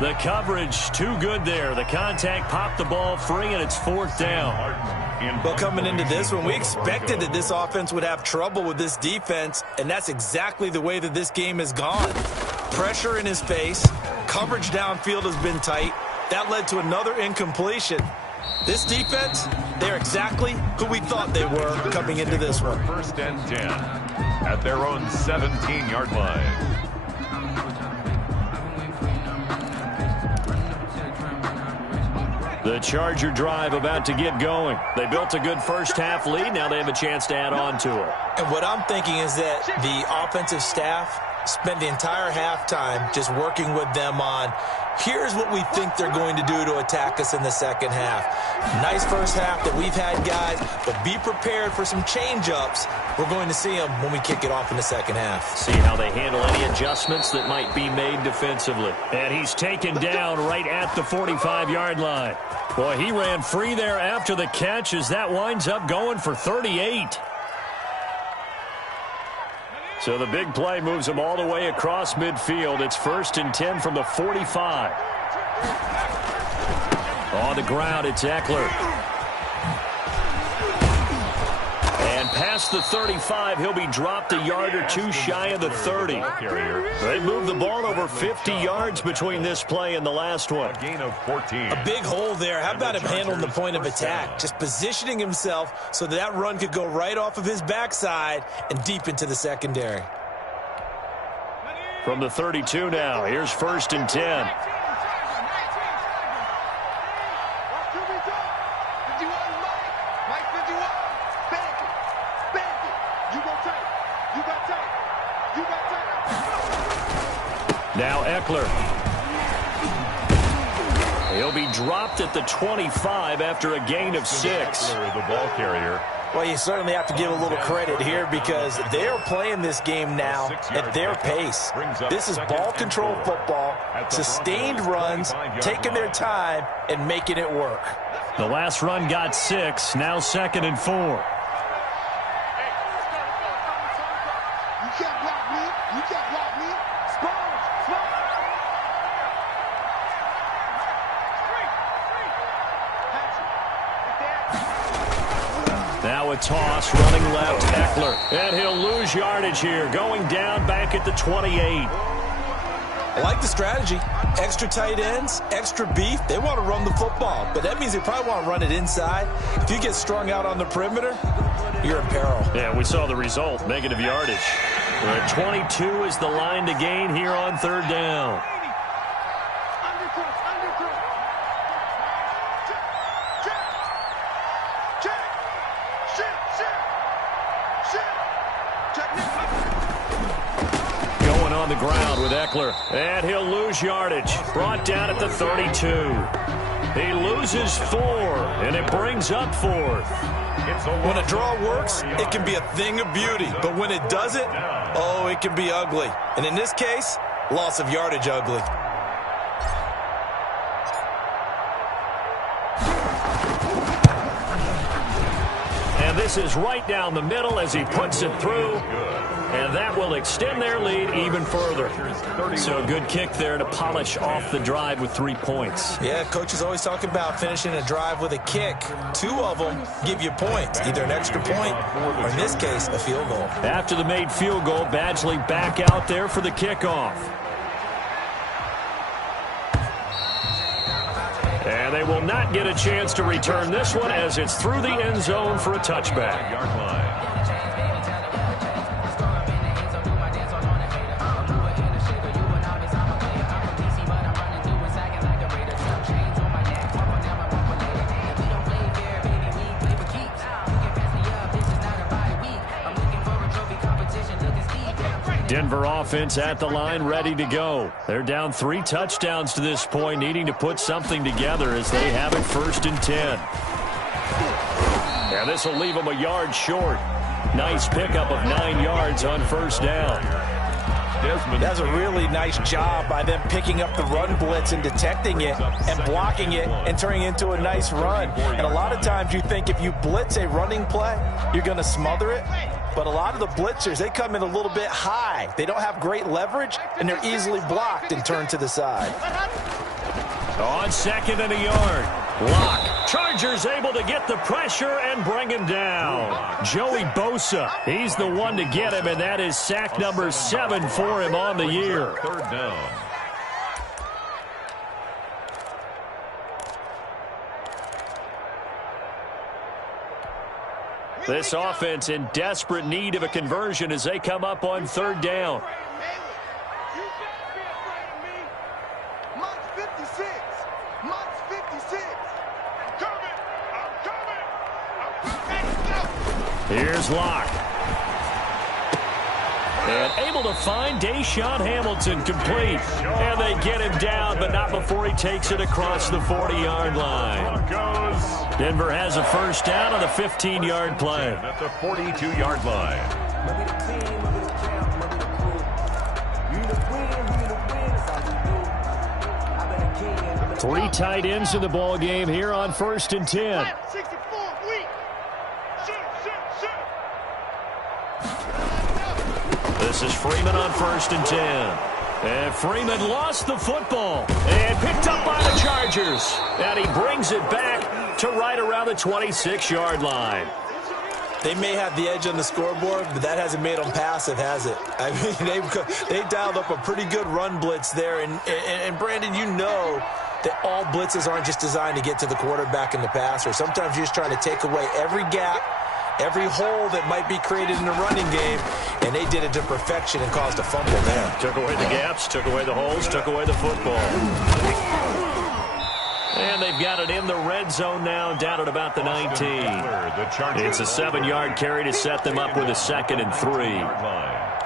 The coverage too good there. The contact popped the ball free, and it's fourth down. Well, coming into this one, we expected that this offense would have trouble with this defense, and that's exactly the way that this game has gone. Pressure in his face. Coverage downfield has been tight. That led to another incompletion. This defense, they're exactly who we thought they were coming into this one. First and 10 at their own 17-yard line. The Charger drive about to get going. They built a good first-half lead. Now they have a chance to add on to it. And what I'm thinking is that the offensive staff spent the entire halftime just working with them on, here's what we think they're going to do to attack us in the second half. Nice first half that we've had, guys, but be prepared for some change-ups. We're going to see them when we kick it off in the second half. See how they handle any adjustments that might be made defensively. And he's taken down right at the 45-yard line. Boy, he ran free there after the catch as that winds up going for 38. So the big play moves him all the way across midfield. It's first and 10 from the 45. On the ground, it's Eckler. And past the 35, he'll be dropped a yard or two shy of the 30. They moved the ball over 50 yards between this play and the last one. A gain of 14. A big hole there. How about him handling the point of attack? Just positioning himself so that run could go right off of his backside and deep into the secondary. From the 32 now, here's first and 10. Now Eckler. He'll be dropped at the 25 after a gain of 6. The ball carrier. Well, you certainly have to give a little credit here because they're playing this game now at their pace. This is ball control football, sustained runs, taking their time, and making it work. The last run got 6, now second and 4. You can't block me. You can't block me. Now a toss, running left, Eckler. And he'll lose yardage here, going down back at the 28. I like the strategy. Extra tight ends, extra beef. They want to run the football, but that means they probably want to run it inside. If you get strung out on the perimeter, you're in peril. Yeah, we saw the result, negative yardage. 22 is the line to gain here on third down. Going on the ground with Eckler, and he'll lose yardage. Brought down at the 32. He loses 4, and it brings up 4th. When a draw works, it can be a thing of beauty. But when it doesn't, oh, it can be ugly. And in this case, loss of yardage ugly. And And this is right down the middle as he puts it through. And that will extend their lead even further. So a good kick there to polish off the drive with 3 points. Yeah, coach is always talking about finishing a drive with a kick. 2 of them give you points, either an extra point or, in this case, a field goal. After the made field goal, Badgley back out there for the kickoff. And they will not get a chance to return this one as it's through the end zone for a touchback. Yard line. Denver offense at the line, ready to go. They're down 3 touchdowns to this point, needing to put something together as they have it 1st and 10. And this will leave them a yard short. Nice pickup of 9 yards on 1st down. That's a really nice job by them picking up the run blitz and detecting it and blocking it and turning it into a nice run. And a lot of times you think if you blitz a running play, you're going to smother it. But a lot of the blitzers, they come in a little bit high. They don't have great leverage, and they're easily blocked and turned to the side. On 2nd and a yard. Lock. Chargers able to get the pressure and bring him down. Joey Bosa, he's the one to get him, and that is sack number 7 for him on the year. 3rd down. This offense in desperate need of a conversion as they come up on 3rd down. Here's Locke. And able to find Deshaun Hamilton complete. And they get him down, but not before he takes it across the 40-yard line. Denver has a 1st down on the 15-yard play. At the 42-yard line. 3 tight ends in the ball game here on 1st and 10. This is Freeman on 1st and 10. And Freeman lost the football and picked up by the Chargers. And he brings it back to right around the 26-yard line. They may have the edge on the scoreboard, but that hasn't made them passive, has it? I mean, they've dialed up a pretty good run blitz there. And Brandon, you know that all blitzes aren't just designed to get to the quarterback and the passer. Sometimes you're just trying to take away every gap, every hole that might be created in the running game, and they did it to perfection and caused a fumble there. Took away the gaps, took away the holes, took away the football. And they've got it in the red zone now, down at about the 19. It's a 7-yard carry to set them up with a 2nd and 3.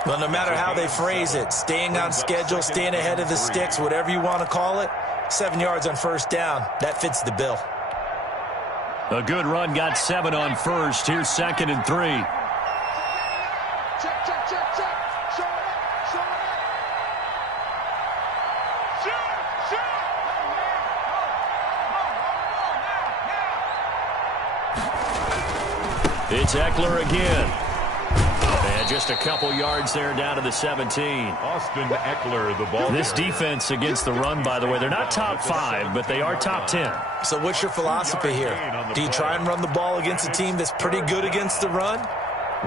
Well, no matter how they phrase it, staying on schedule, staying ahead of the sticks, whatever you want to call it, 7 yards on 1st down, that fits the bill. A good run got 7 on 1st. Here's 2nd and 3. Check, check, check, check. Show it up, show it up. It's Eckler again. And just a couple yards there down to the 17. Austin Eckler, the ball. This defense against the run, by the way, they're not top 5, but they are top 10. So what's your philosophy here? Do you try and run the ball against a team that's pretty good against the run?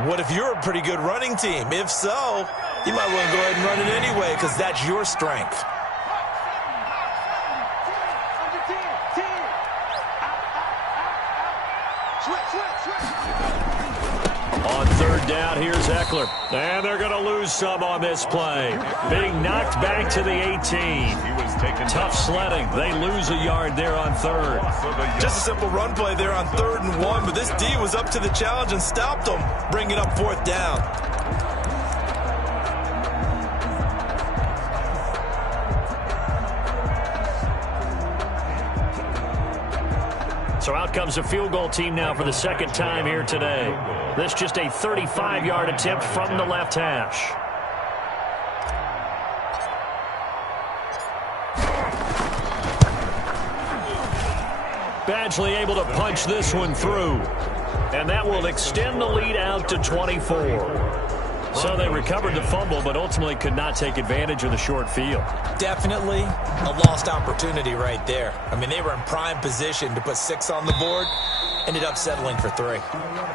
What if you're a pretty good running team? If so, you might want to go ahead and run it anyway because that's your strength. On 3rd down, here's Eckler. And they're going to lose some on this play. Being knocked back to the 18. Tough sledding. They lose a yard there on 3rd. Just a simple run play there on 3rd and 1, but this D was up to the challenge and stopped them, bringing up 4th down. So out comes a field goal team now for the 2nd time here today. This just a 35-yard attempt from the left hash. Badgley able to punch this one through. And that will extend the lead out to 24. So they recovered the fumble, but ultimately could not take advantage of the short field. Definitely a lost opportunity right there. I mean, they were in prime position to put 6 on the board. Ended up settling for 3.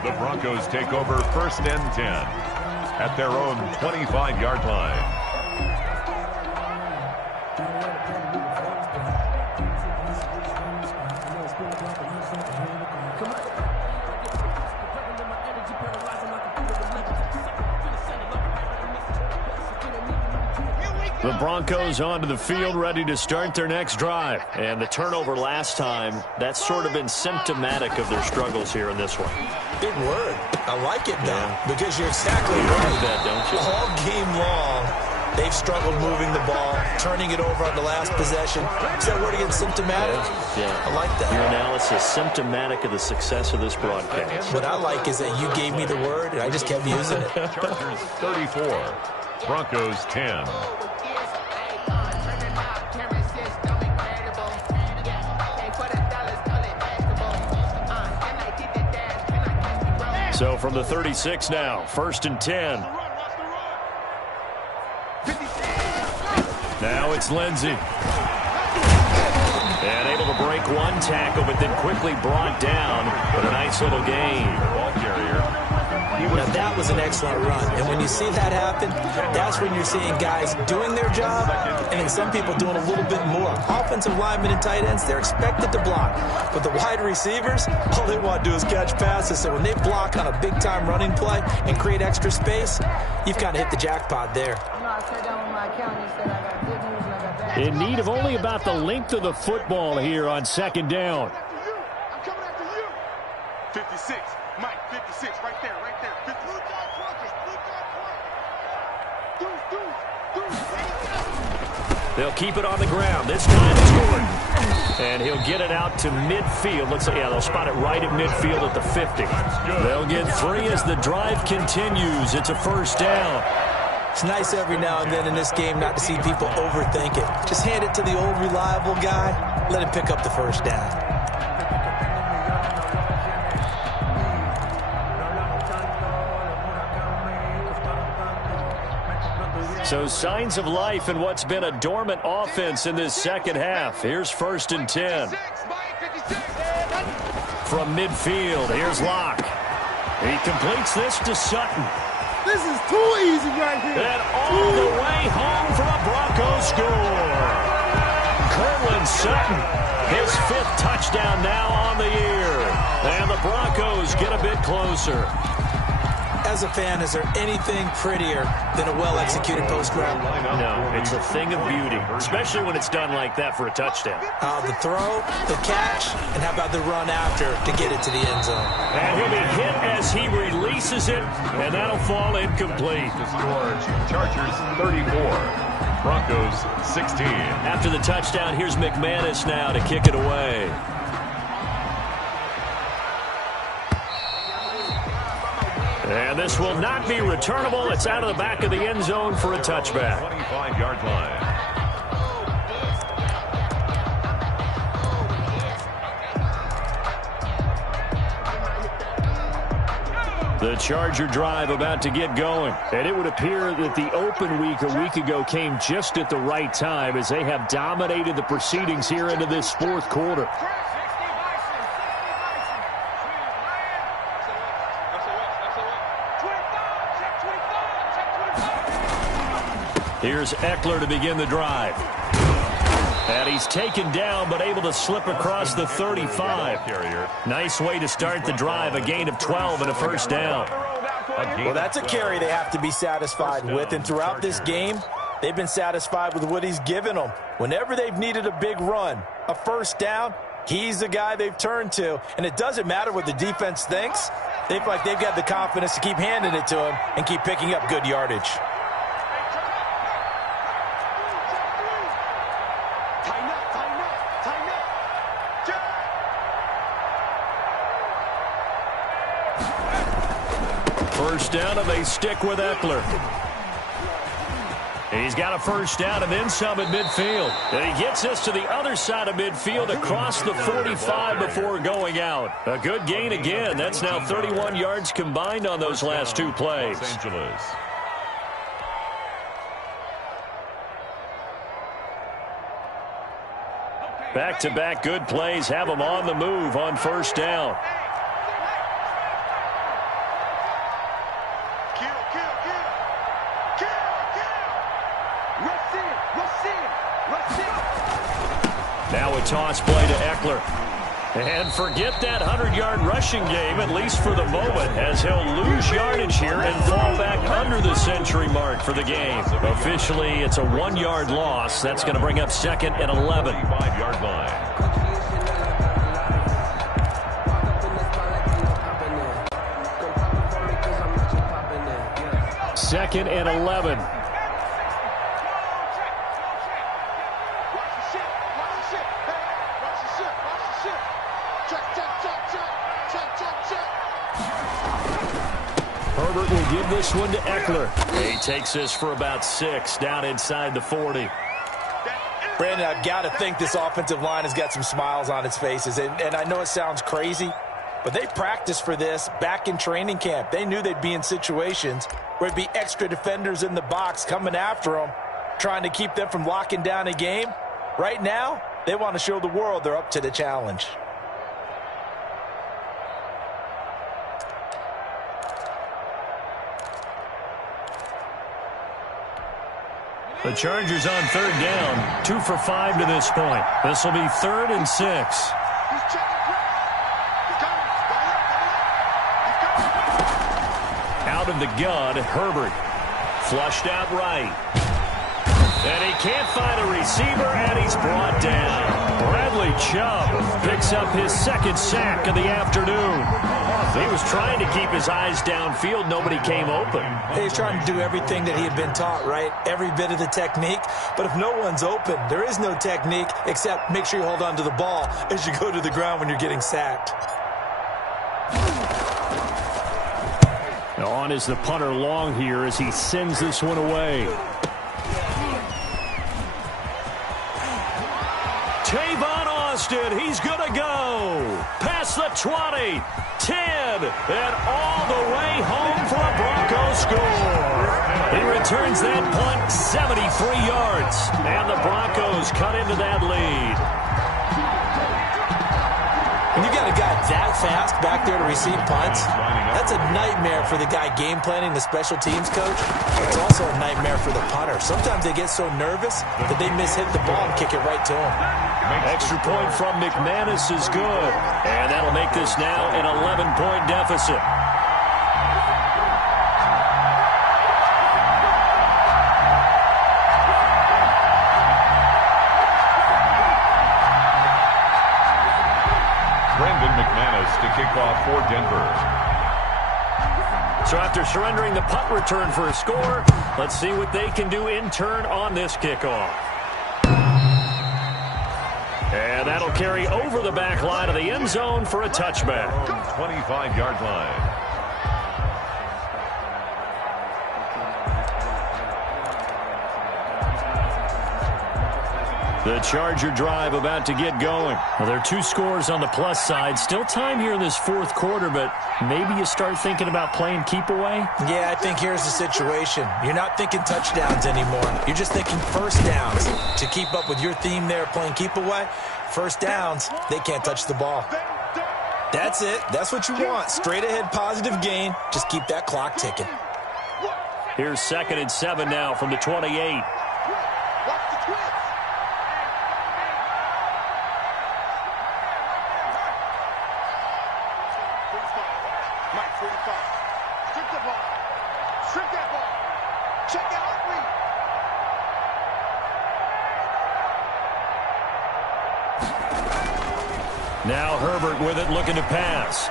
The Broncos take over 1st and 10 at their own 25-yard line. The Broncos onto the field, ready to start their next drive. And the turnover last time, that's sort of been symptomatic of their struggles here in this one. Big word. I like it, though, because you're exactly right. That, don't you? All game long, they've struggled moving the ball, turning it over on the last possession. Is that word again, symptomatic? Yeah. I like that. Your analysis, symptomatic of the success of this broadcast. What I like is that you gave me the word, and I just kept using it. Chargers 34, Broncos 10. So from the 36 now, 1st and 10. Now it's Lindsey. And able to break one tackle, but then quickly brought down. But a nice little gain. Ball carrier. Now, that was an excellent run. And when you see that happen, that's when you're seeing guys doing their job and then some people doing a little bit more. Offensive linemen and tight ends, they're expected to block. But the wide receivers, all they want to do is catch passes. So when they block on a big-time running play and create extra space, you've kind of hit the jackpot there. In need of only about the length of the football here on 2nd down. I'm coming after you. 56, Mike, 56, right there, right there. 50. Blue dot clunkers, blue dot clunkers. They'll keep it on the ground. This time it's Gordon. And he'll get it out to midfield. Looks like, yeah, they'll spot it right at midfield at the 50. They'll get 3 as the drive continues. It's a 1st down. It's nice every now and then in this game not to see people overthink it. Just hand it to the old reliable guy. Let him pick up the 1st down. So signs of life in what's been a dormant offense in this 2nd half. Here's 1st and 10. From midfield, here's Locke. He completes this to Sutton. This is too easy right here. And all the way home for a Broncos score. Cortland Sutton, his 5th touchdown now on the year. And the Broncos get a bit closer. As a fan, is there anything prettier than a well-executed post-route? No, it's a thing of beauty, especially when it's done like that for a touchdown. The throw, the catch, and how about the run after to get it to the end zone? And he'll be hit as he releases it, and that'll fall incomplete. The score, Chargers 34, Broncos 16. After the touchdown, here's McManus now to kick it away. And this will not be returnable. It's out of the back of the end zone for a touchback. 25-yard line. The Charger drive about to get going. And it would appear that the open week a week ago came just at the right time as they have dominated the proceedings here into this 4th quarter. Here's Eckler to begin the drive. And he's taken down but able to slip across the 35. Nice way to start the drive, a gain of 12 and a 1st down. Well, that's a carry they have to be satisfied with. And throughout this game, they've been satisfied with what he's given them. Whenever they've needed a big run, a 1st down, he's the guy they've turned to. And it doesn't matter what the defense thinks. They feel like they've got the confidence to keep handing it to him and keep picking up good yardage. First down, and they stick with Eckler. He's got a first down and then some at midfield. And he gets us to the other side of midfield across the 45 before going out. A good gain again. That's now 31 yards combined on those last two plays. Los Angeles. Back-to-back good plays have them on the move on first down. Now a toss play to Eckler. And forget that 100-yard rushing game, at least for the moment, as he'll lose yardage here and fall back under the century mark for the game. Officially, it's a 1-yard loss. That's going to bring up 2nd and 11. 5-yard line. Second and 11. Herbert will give this one to Eckler. He takes this for about 6 down inside the 40. Brandon, I've got to think this offensive line has got some smiles on its faces. And I know it sounds crazy, but they practiced for this back in training camp. They knew they'd be in situations where it'd be extra defenders in the box coming after them, trying to keep them from locking down a game. Right now, they want to show the world they're up to the challenge. The Chargers on 3rd down, 2 for 5 to this point. This will be 3rd and 6. Out of the gun, Herbert. Flushed out right. And he can't find a receiver, and he's brought down. Bradley Chubb picks up his 2nd sack of the afternoon. He was trying to keep his eyes downfield. Nobody came open. He's trying to do everything that he had been taught, right? Every bit of the technique. But if no one's open, there is no technique except make sure you hold on to the ball as you go to the ground when you're getting sacked. Now on is the punter long here as he sends this one away. Tavon Austin, he's going to go. Past the 20, 10, and all the way home for a Broncos score. He returns that punt 73 yards, and the Broncos cut into that lead. When you got a guy that fast back there to receive punts, that's a nightmare for the guy game planning, the special teams coach. It's also a nightmare for the punter. Sometimes they get so nervous that they mishit the ball and kick it right to him. Extra point from McManus is good, and that'll make this now an 11-point deficit. To kick off for Denver. So after surrendering the punt return for a score, let's see what they can do in turn on this kickoff. And that'll carry over the back line of the end zone for a touchback. 25-yard line. The Charger drive about to get going. Well, there are 2 scores on the plus side. Still time here in this 4th quarter, but maybe you start thinking about playing keep away? Yeah, I think here's the situation. You're not thinking touchdowns anymore. You're just thinking first downs. To keep up with your theme there, playing keep away, first downs, they can't touch the ball. That's it. That's what you want. Straight ahead positive gain. Just keep that clock ticking. Here's 2nd and 7 now from the 28. Now Herbert with it, looking to pass.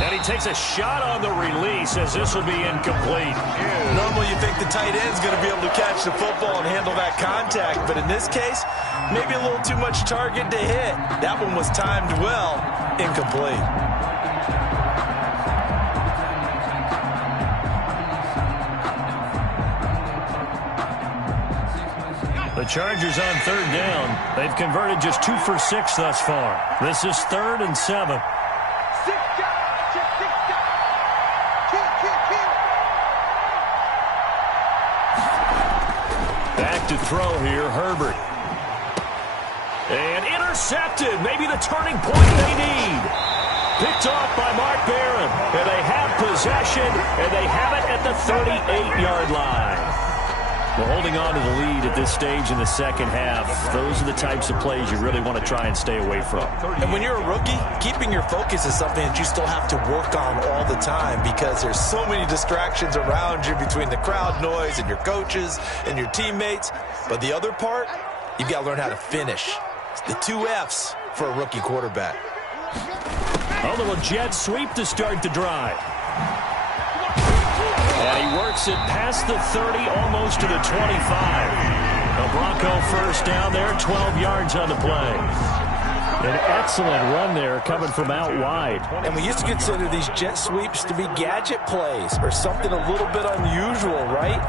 And he takes a shot on the release as this will be incomplete. Normally you think the tight end's going to be able to catch the football and handle that contact, but in this case, maybe a little too much target to hit. That one was timed well, incomplete. Chargers on third down. They've converted just 2 for 6 thus far. This is 3rd and 7. Back to throw here, Herbert. And intercepted. Maybe the turning point they need. Picked off by Mark Barron. And they have possession, and they have it at the 38-yard line. Well, holding on to the lead at this stage in the second half, those are the types of plays you really want to try and stay away from. And when you're a rookie, keeping your focus is something that you still have to work on all the time because there's so many distractions around you between the crowd noise and your coaches and your teammates. But the other part, you've got to learn how to finish. It's the 2 Fs for a rookie quarterback. A little jet sweep to start the drive. And he works it past the 30, almost to the 25. A Bronco first down there, 12 yards on the play. An excellent run there coming from out wide. And we used to consider these jet sweeps to be gadget plays or something a little bit unusual, right?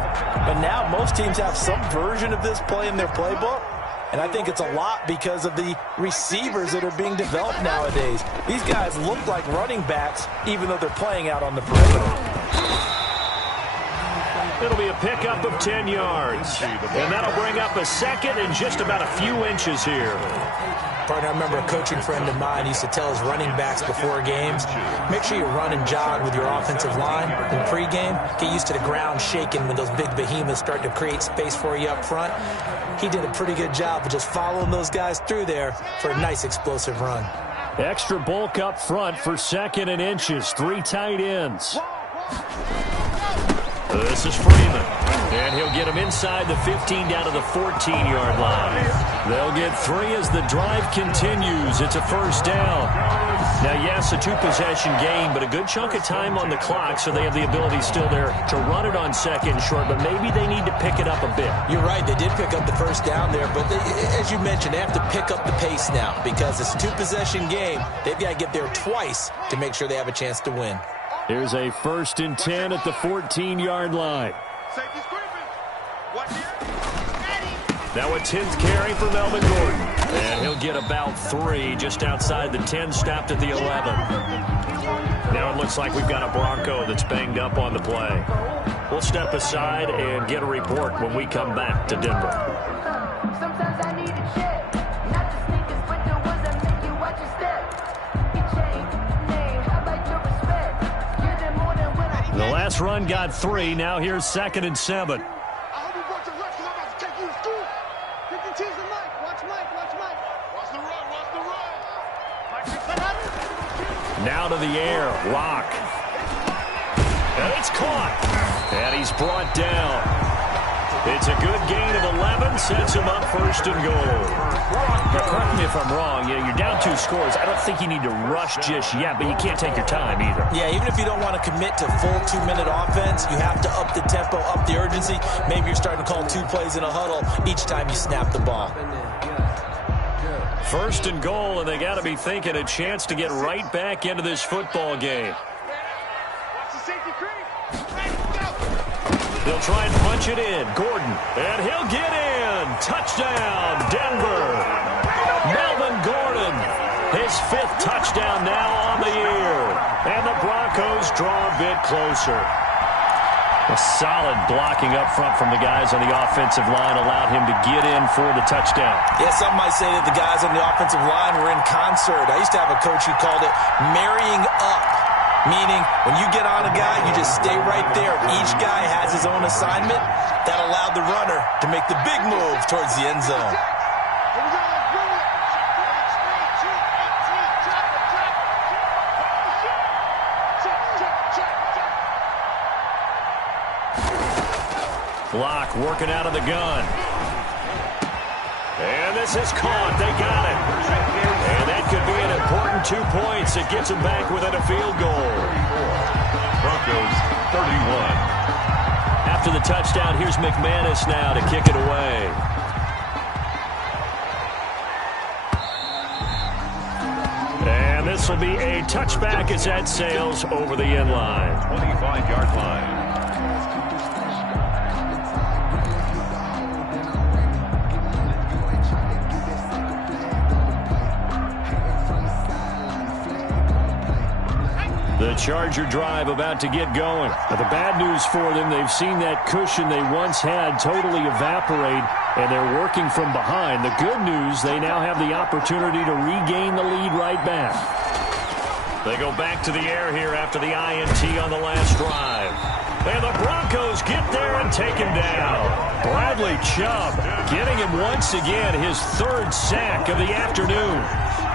But now most teams have some version of this play in their playbook. And I think it's a lot because of the receivers that are being developed nowadays. These guys look like running backs even though they're playing out on the perimeter. It'll be a pickup of 10 yards. And that'll bring up a second and just about a few inches here. Partner, I remember a coaching friend of mine used to tell his running backs before games, make sure you run and jog with your offensive line in pregame. Get used to the ground shaking when those big behemoths start to create space for you up front. He did a pretty good job of just following those guys through there for a nice explosive run. Extra bulk up front for 2nd and inches. 3 tight ends. This is Freeman. And he'll get him inside the 15 down to the 14-yard line. They'll get 3 as the drive continues. It's a first down. Now, yes, a 2-possession game, but a good chunk of time on the clock, so they have the ability still there to run it on 2nd and short, but maybe they need to pick it up a bit. You're right. They did pick up the first down there, but as you mentioned, they have to pick up the pace now because it's a 2-possession game. They've got to get there twice to make sure they have a chance to win. Here's a 1st and 10 at the 14-yard line. Now a 10th carry for Melvin Gordon. And he'll get about 3 just outside the 10, stopped at the 11. Now it looks like we've got a Bronco that's banged up on the play. We'll step aside and get a report when we come back to Denver. Sometimes I need a check, not just sneakers, but the ones that make you watch your step. Name, I like your respect. You're the more than when I... The last run got 3. Now here's 2nd and 7. Now to the air, Locke. And it's caught. And he's brought down. It's a good gain of 11, sets him up 1st and goal. Now, correct me if I'm wrong, you're down 2 scores. I don't think you need to rush just yet, but you can't take your time either. Yeah, even if you don't want to commit to full 2-minute offense, you have to up the tempo, up the urgency. Maybe you're starting to call 2 plays in a huddle each time you snap the ball. 1st and goal, and they got to be thinking a chance to get right back into this football game. They'll try and punch it in. Gordon, and he'll get in. Touchdown, Denver. Melvin Gordon, his 5th touchdown now on the year. And the Broncos draw a bit closer. A solid blocking up front from the guys on the offensive line allowed him to get in for the touchdown. Yeah, some might say that the guys on the offensive line were in concert. I used to have a coach who called it marrying up, meaning when you get on a guy, you just stay right there. Each guy has his own assignment. That allowed the runner to make the big move towards the end zone. Locke working out of the gun. And this is caught. They got it. And that could be an important 2 points. It gets them back within a field goal. Broncos 31. After the touchdown, here's McManus now to kick it away. And this will be a touchback as that sails over the end line. 25-yard line. The Charger drive about to get going. Now, the bad news for them, they've seen that cushion they once had totally evaporate, and they're working from behind. The good news, they now have the opportunity to regain the lead right back. They go back to the air here after the INT on the last drive. And the Broncos get there and take him down. Bradley Chubb getting him once again, his third sack of the afternoon.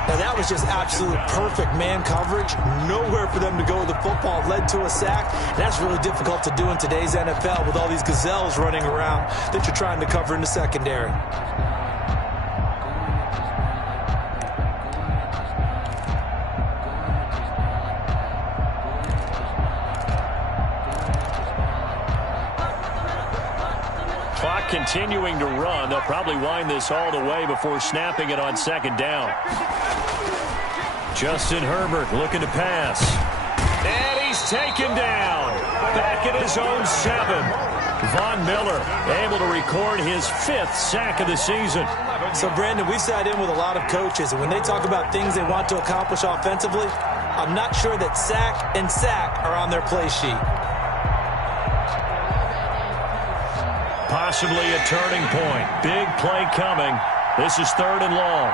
Now, that was just absolute perfect man coverage. Nowhere for them to go with the football. Led to a sack. And that's really difficult to do in today's NFL with all these gazelles running around that you're trying to cover in the secondary. Clock continuing to run. They'll probably wind this all the way before snapping it on second down. Justin Herbert looking to pass. And he's taken down. Back at his own 7. Von Miller able to record his 5th sack of the season. So, Brandon, we've sat in with a lot of coaches, and when they talk about things they want to accomplish offensively, I'm not sure that sack and sack are on their play sheet. Possibly a turning point. Big play coming. This is 3rd and long.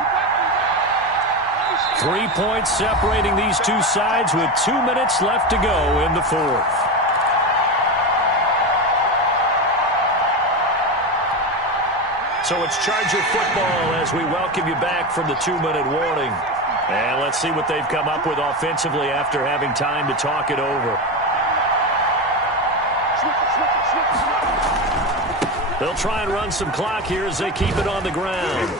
3 points separating these two sides with 2 minutes left to go in the 4th. So it's Charger football as we welcome you back from the 2-minute warning. And let's see what they've come up with offensively after having time to talk it over. They'll try and run some clock here as they keep it on the ground.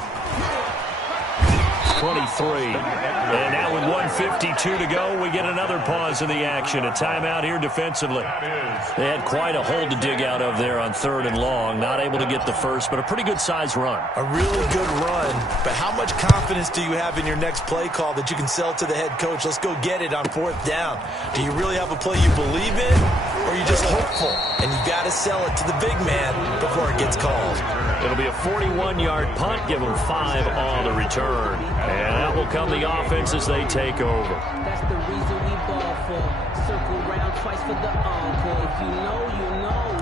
23. And now with 1:52 to go, we get another pause in the action. A timeout here defensively. They had quite a hole to dig out of there on 3rd and long. Not able to get the first, but a pretty good size run. A really good run. But how much confidence do you have in your next play call that you can sell to the head coach? Let's go get it on 4th down. Do you really have a play you believe in? Or are you just hopeful? And you got to sell it to the big man before it gets called. It'll be a 41-yard punt. Give them 5 on the return. And that will come the offense as they take over. That's the reason we ball for. Circle round twice for the encore. If you know, you know.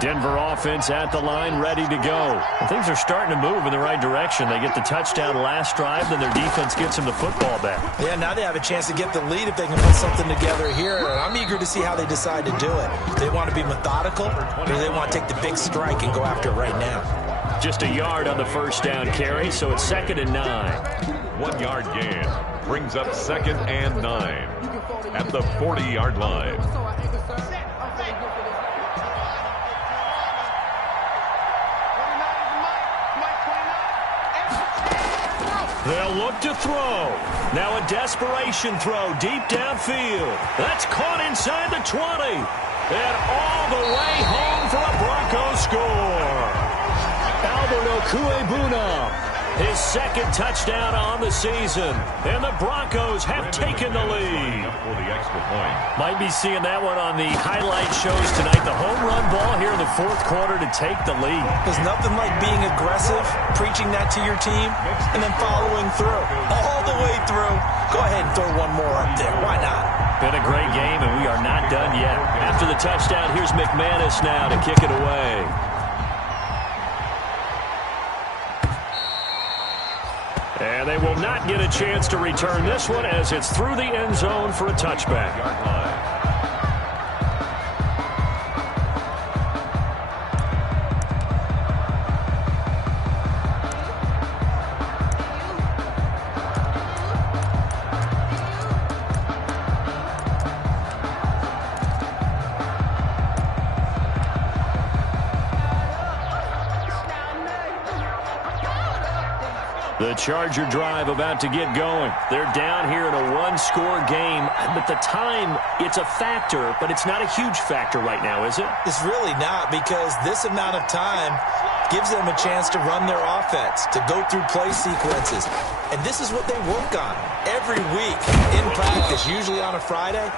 Denver offense at the line, ready to go. And things are starting to move in the right direction. They get the touchdown last drive, then their defense gets them the football back. Yeah, now they have a chance to get the lead if they can put something together here. And I'm eager to see how they decide to do it. Do they want to be methodical, or do they want to take the big strike and go after it right now? Just a yard on the first down carry, so it's 2nd and 9. 1-yard gain brings up 2nd and 9 at the 40-yard line. They'll look to throw. Now a desperation throw deep downfield. That's caught inside the 20. And all the way home for a Broncos score. Albert Okwuegbunam, his 2nd touchdown on the season. And the Broncos have taken the lead. For the extra point. Might be seeing that one on the highlight shows tonight. The home run ball here in the 4th quarter to take the lead. There's nothing like being aggressive, preaching that to your team, and then following through. All the way through. Go ahead and throw one more up there. Why not? Been a great game, and we are not done yet. After the touchdown, here's McManus now to kick it away. And they will not get a chance to return this one as it's through the end zone for a touchback. The Charger drive about to get going. They're down here in a 1-score game, but the time, it's a factor, but it's not a huge factor right now, is it? It's really not, because this amount of time gives them a chance to run their offense, to go through play sequences. And this is what they work on every week in practice, usually on a Friday.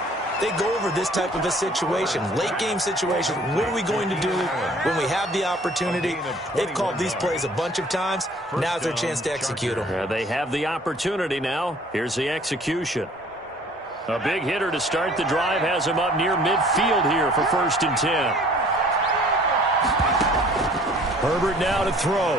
they go over this type of a situation, late-game situation. What are we going to do when we have the opportunity? They've called these plays a bunch of times. Now's their chance to execute them. They have the opportunity now. Here's the execution. A big hitter to start the drive has him up near midfield here for 1st and 10. Herbert now to throw.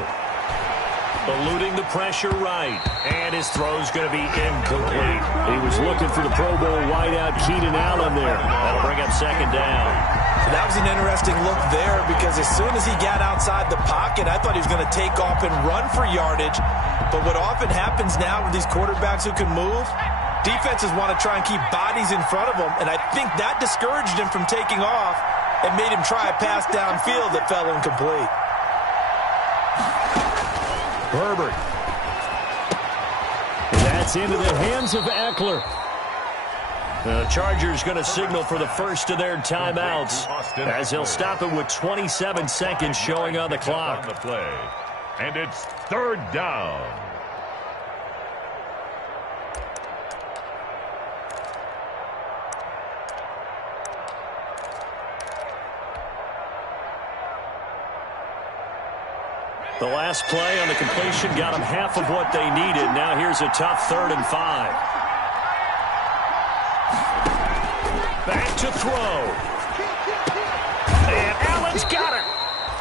Eluding the pressure right. And his throw's going to be incomplete. He was looking for the Pro Bowl wideout Keenan Allen there. That'll bring up 2nd down. That was an interesting look there because as soon as he got outside the pocket, I thought he was going to take off and run for yardage. But what often happens now with these quarterbacks who can move, defenses want to try and keep bodies in front of them. And I think that discouraged him from taking off and made him try a pass downfield that fell incomplete. Herbert. That's into the hands of Eckler. The Chargers going to signal for the first of their timeouts as they'll stop it with 27 seconds showing on the clock. And it's 3rd down. The last play on the completion got them half of what they needed. Now here's a tough 3rd and 5. Back to throw. And Allen's got it.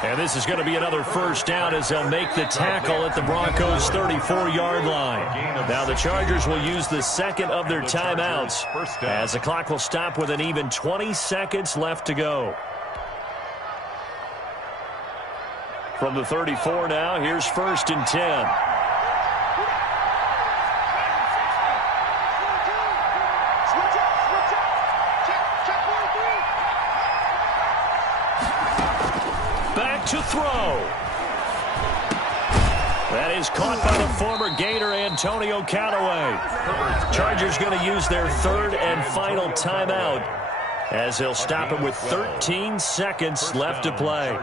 And this is going to be another 1st down as they'll make the tackle at the Broncos' 34-yard line. Now the Chargers will use the 2nd of their timeouts as the clock will stop with an even 20 seconds left to go. From the 34 now, here's 1st and 10. Back to throw. That is caught by the former Gator Antonio Callaway. Chargers going to use their 3rd and final timeout as they'll stop it with 13 seconds left to play.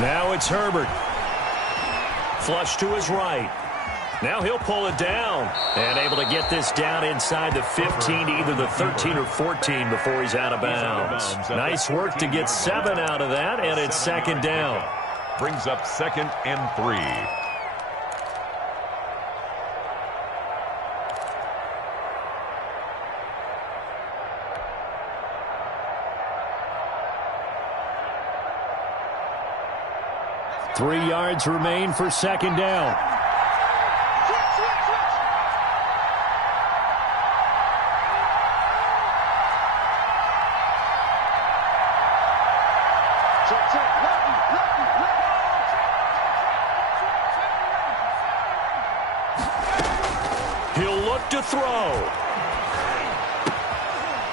Now it's Herbert. Flush to his right. Now he'll pull it down. And able to get this down inside the 15 to either the 13 or 14 before he's out of bounds. Nice work to get 7 out of that, and it's 2nd down. Brings up 2nd and 3. Three yards remain for 2nd down. He'll look to throw.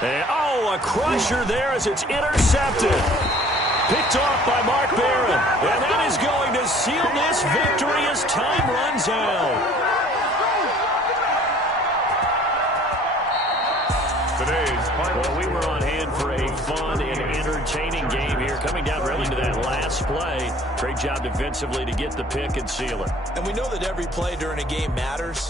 And, a crusher there as it's intercepted. Picked off by Mark Barron. And that is going to seal this victory as time runs out. Well, we were on hand for a fun and entertaining game here. Coming down really to that last play. Great job defensively to get the pick and seal it. And we know that every play during a game matters.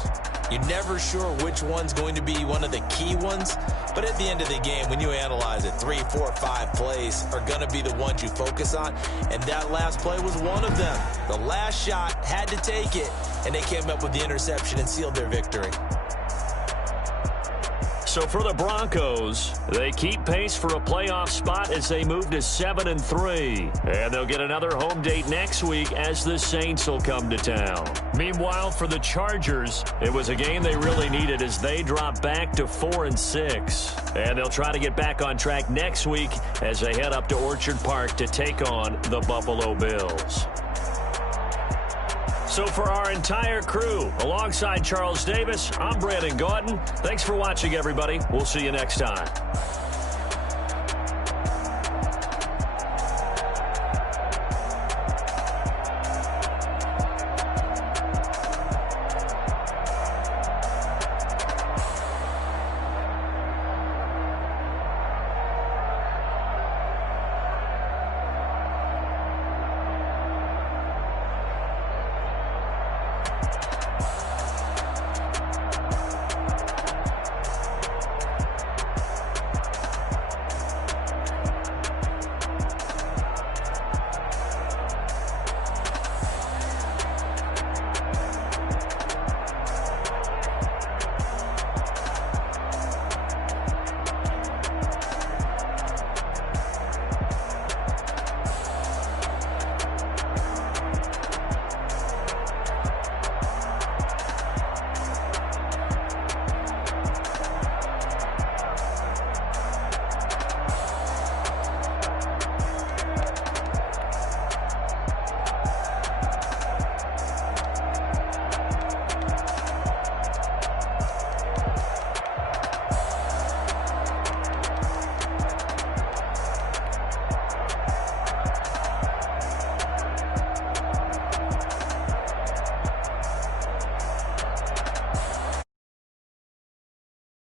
You're never sure which one's going to be one of the key ones. But at the end of the game, when you analyze it, 3, 4, 5 plays are going to be the ones you focus on. And that last play was one of them. The last shot had to take it, and they came up with the interception and sealed their victory. So for the Broncos, they keep pace for a playoff spot as they move to 7-3. And they'll get another home date next week as the Saints will come to town. Meanwhile, for the Chargers, it was a game they really needed as they drop back to 4-6. And they'll try to get back on track next week as they head up to Orchard Park to take on the Buffalo Bills. So for our entire crew, alongside Charles Davis, I'm Brandon Gautin. Thanks for watching, everybody. We'll see you next time.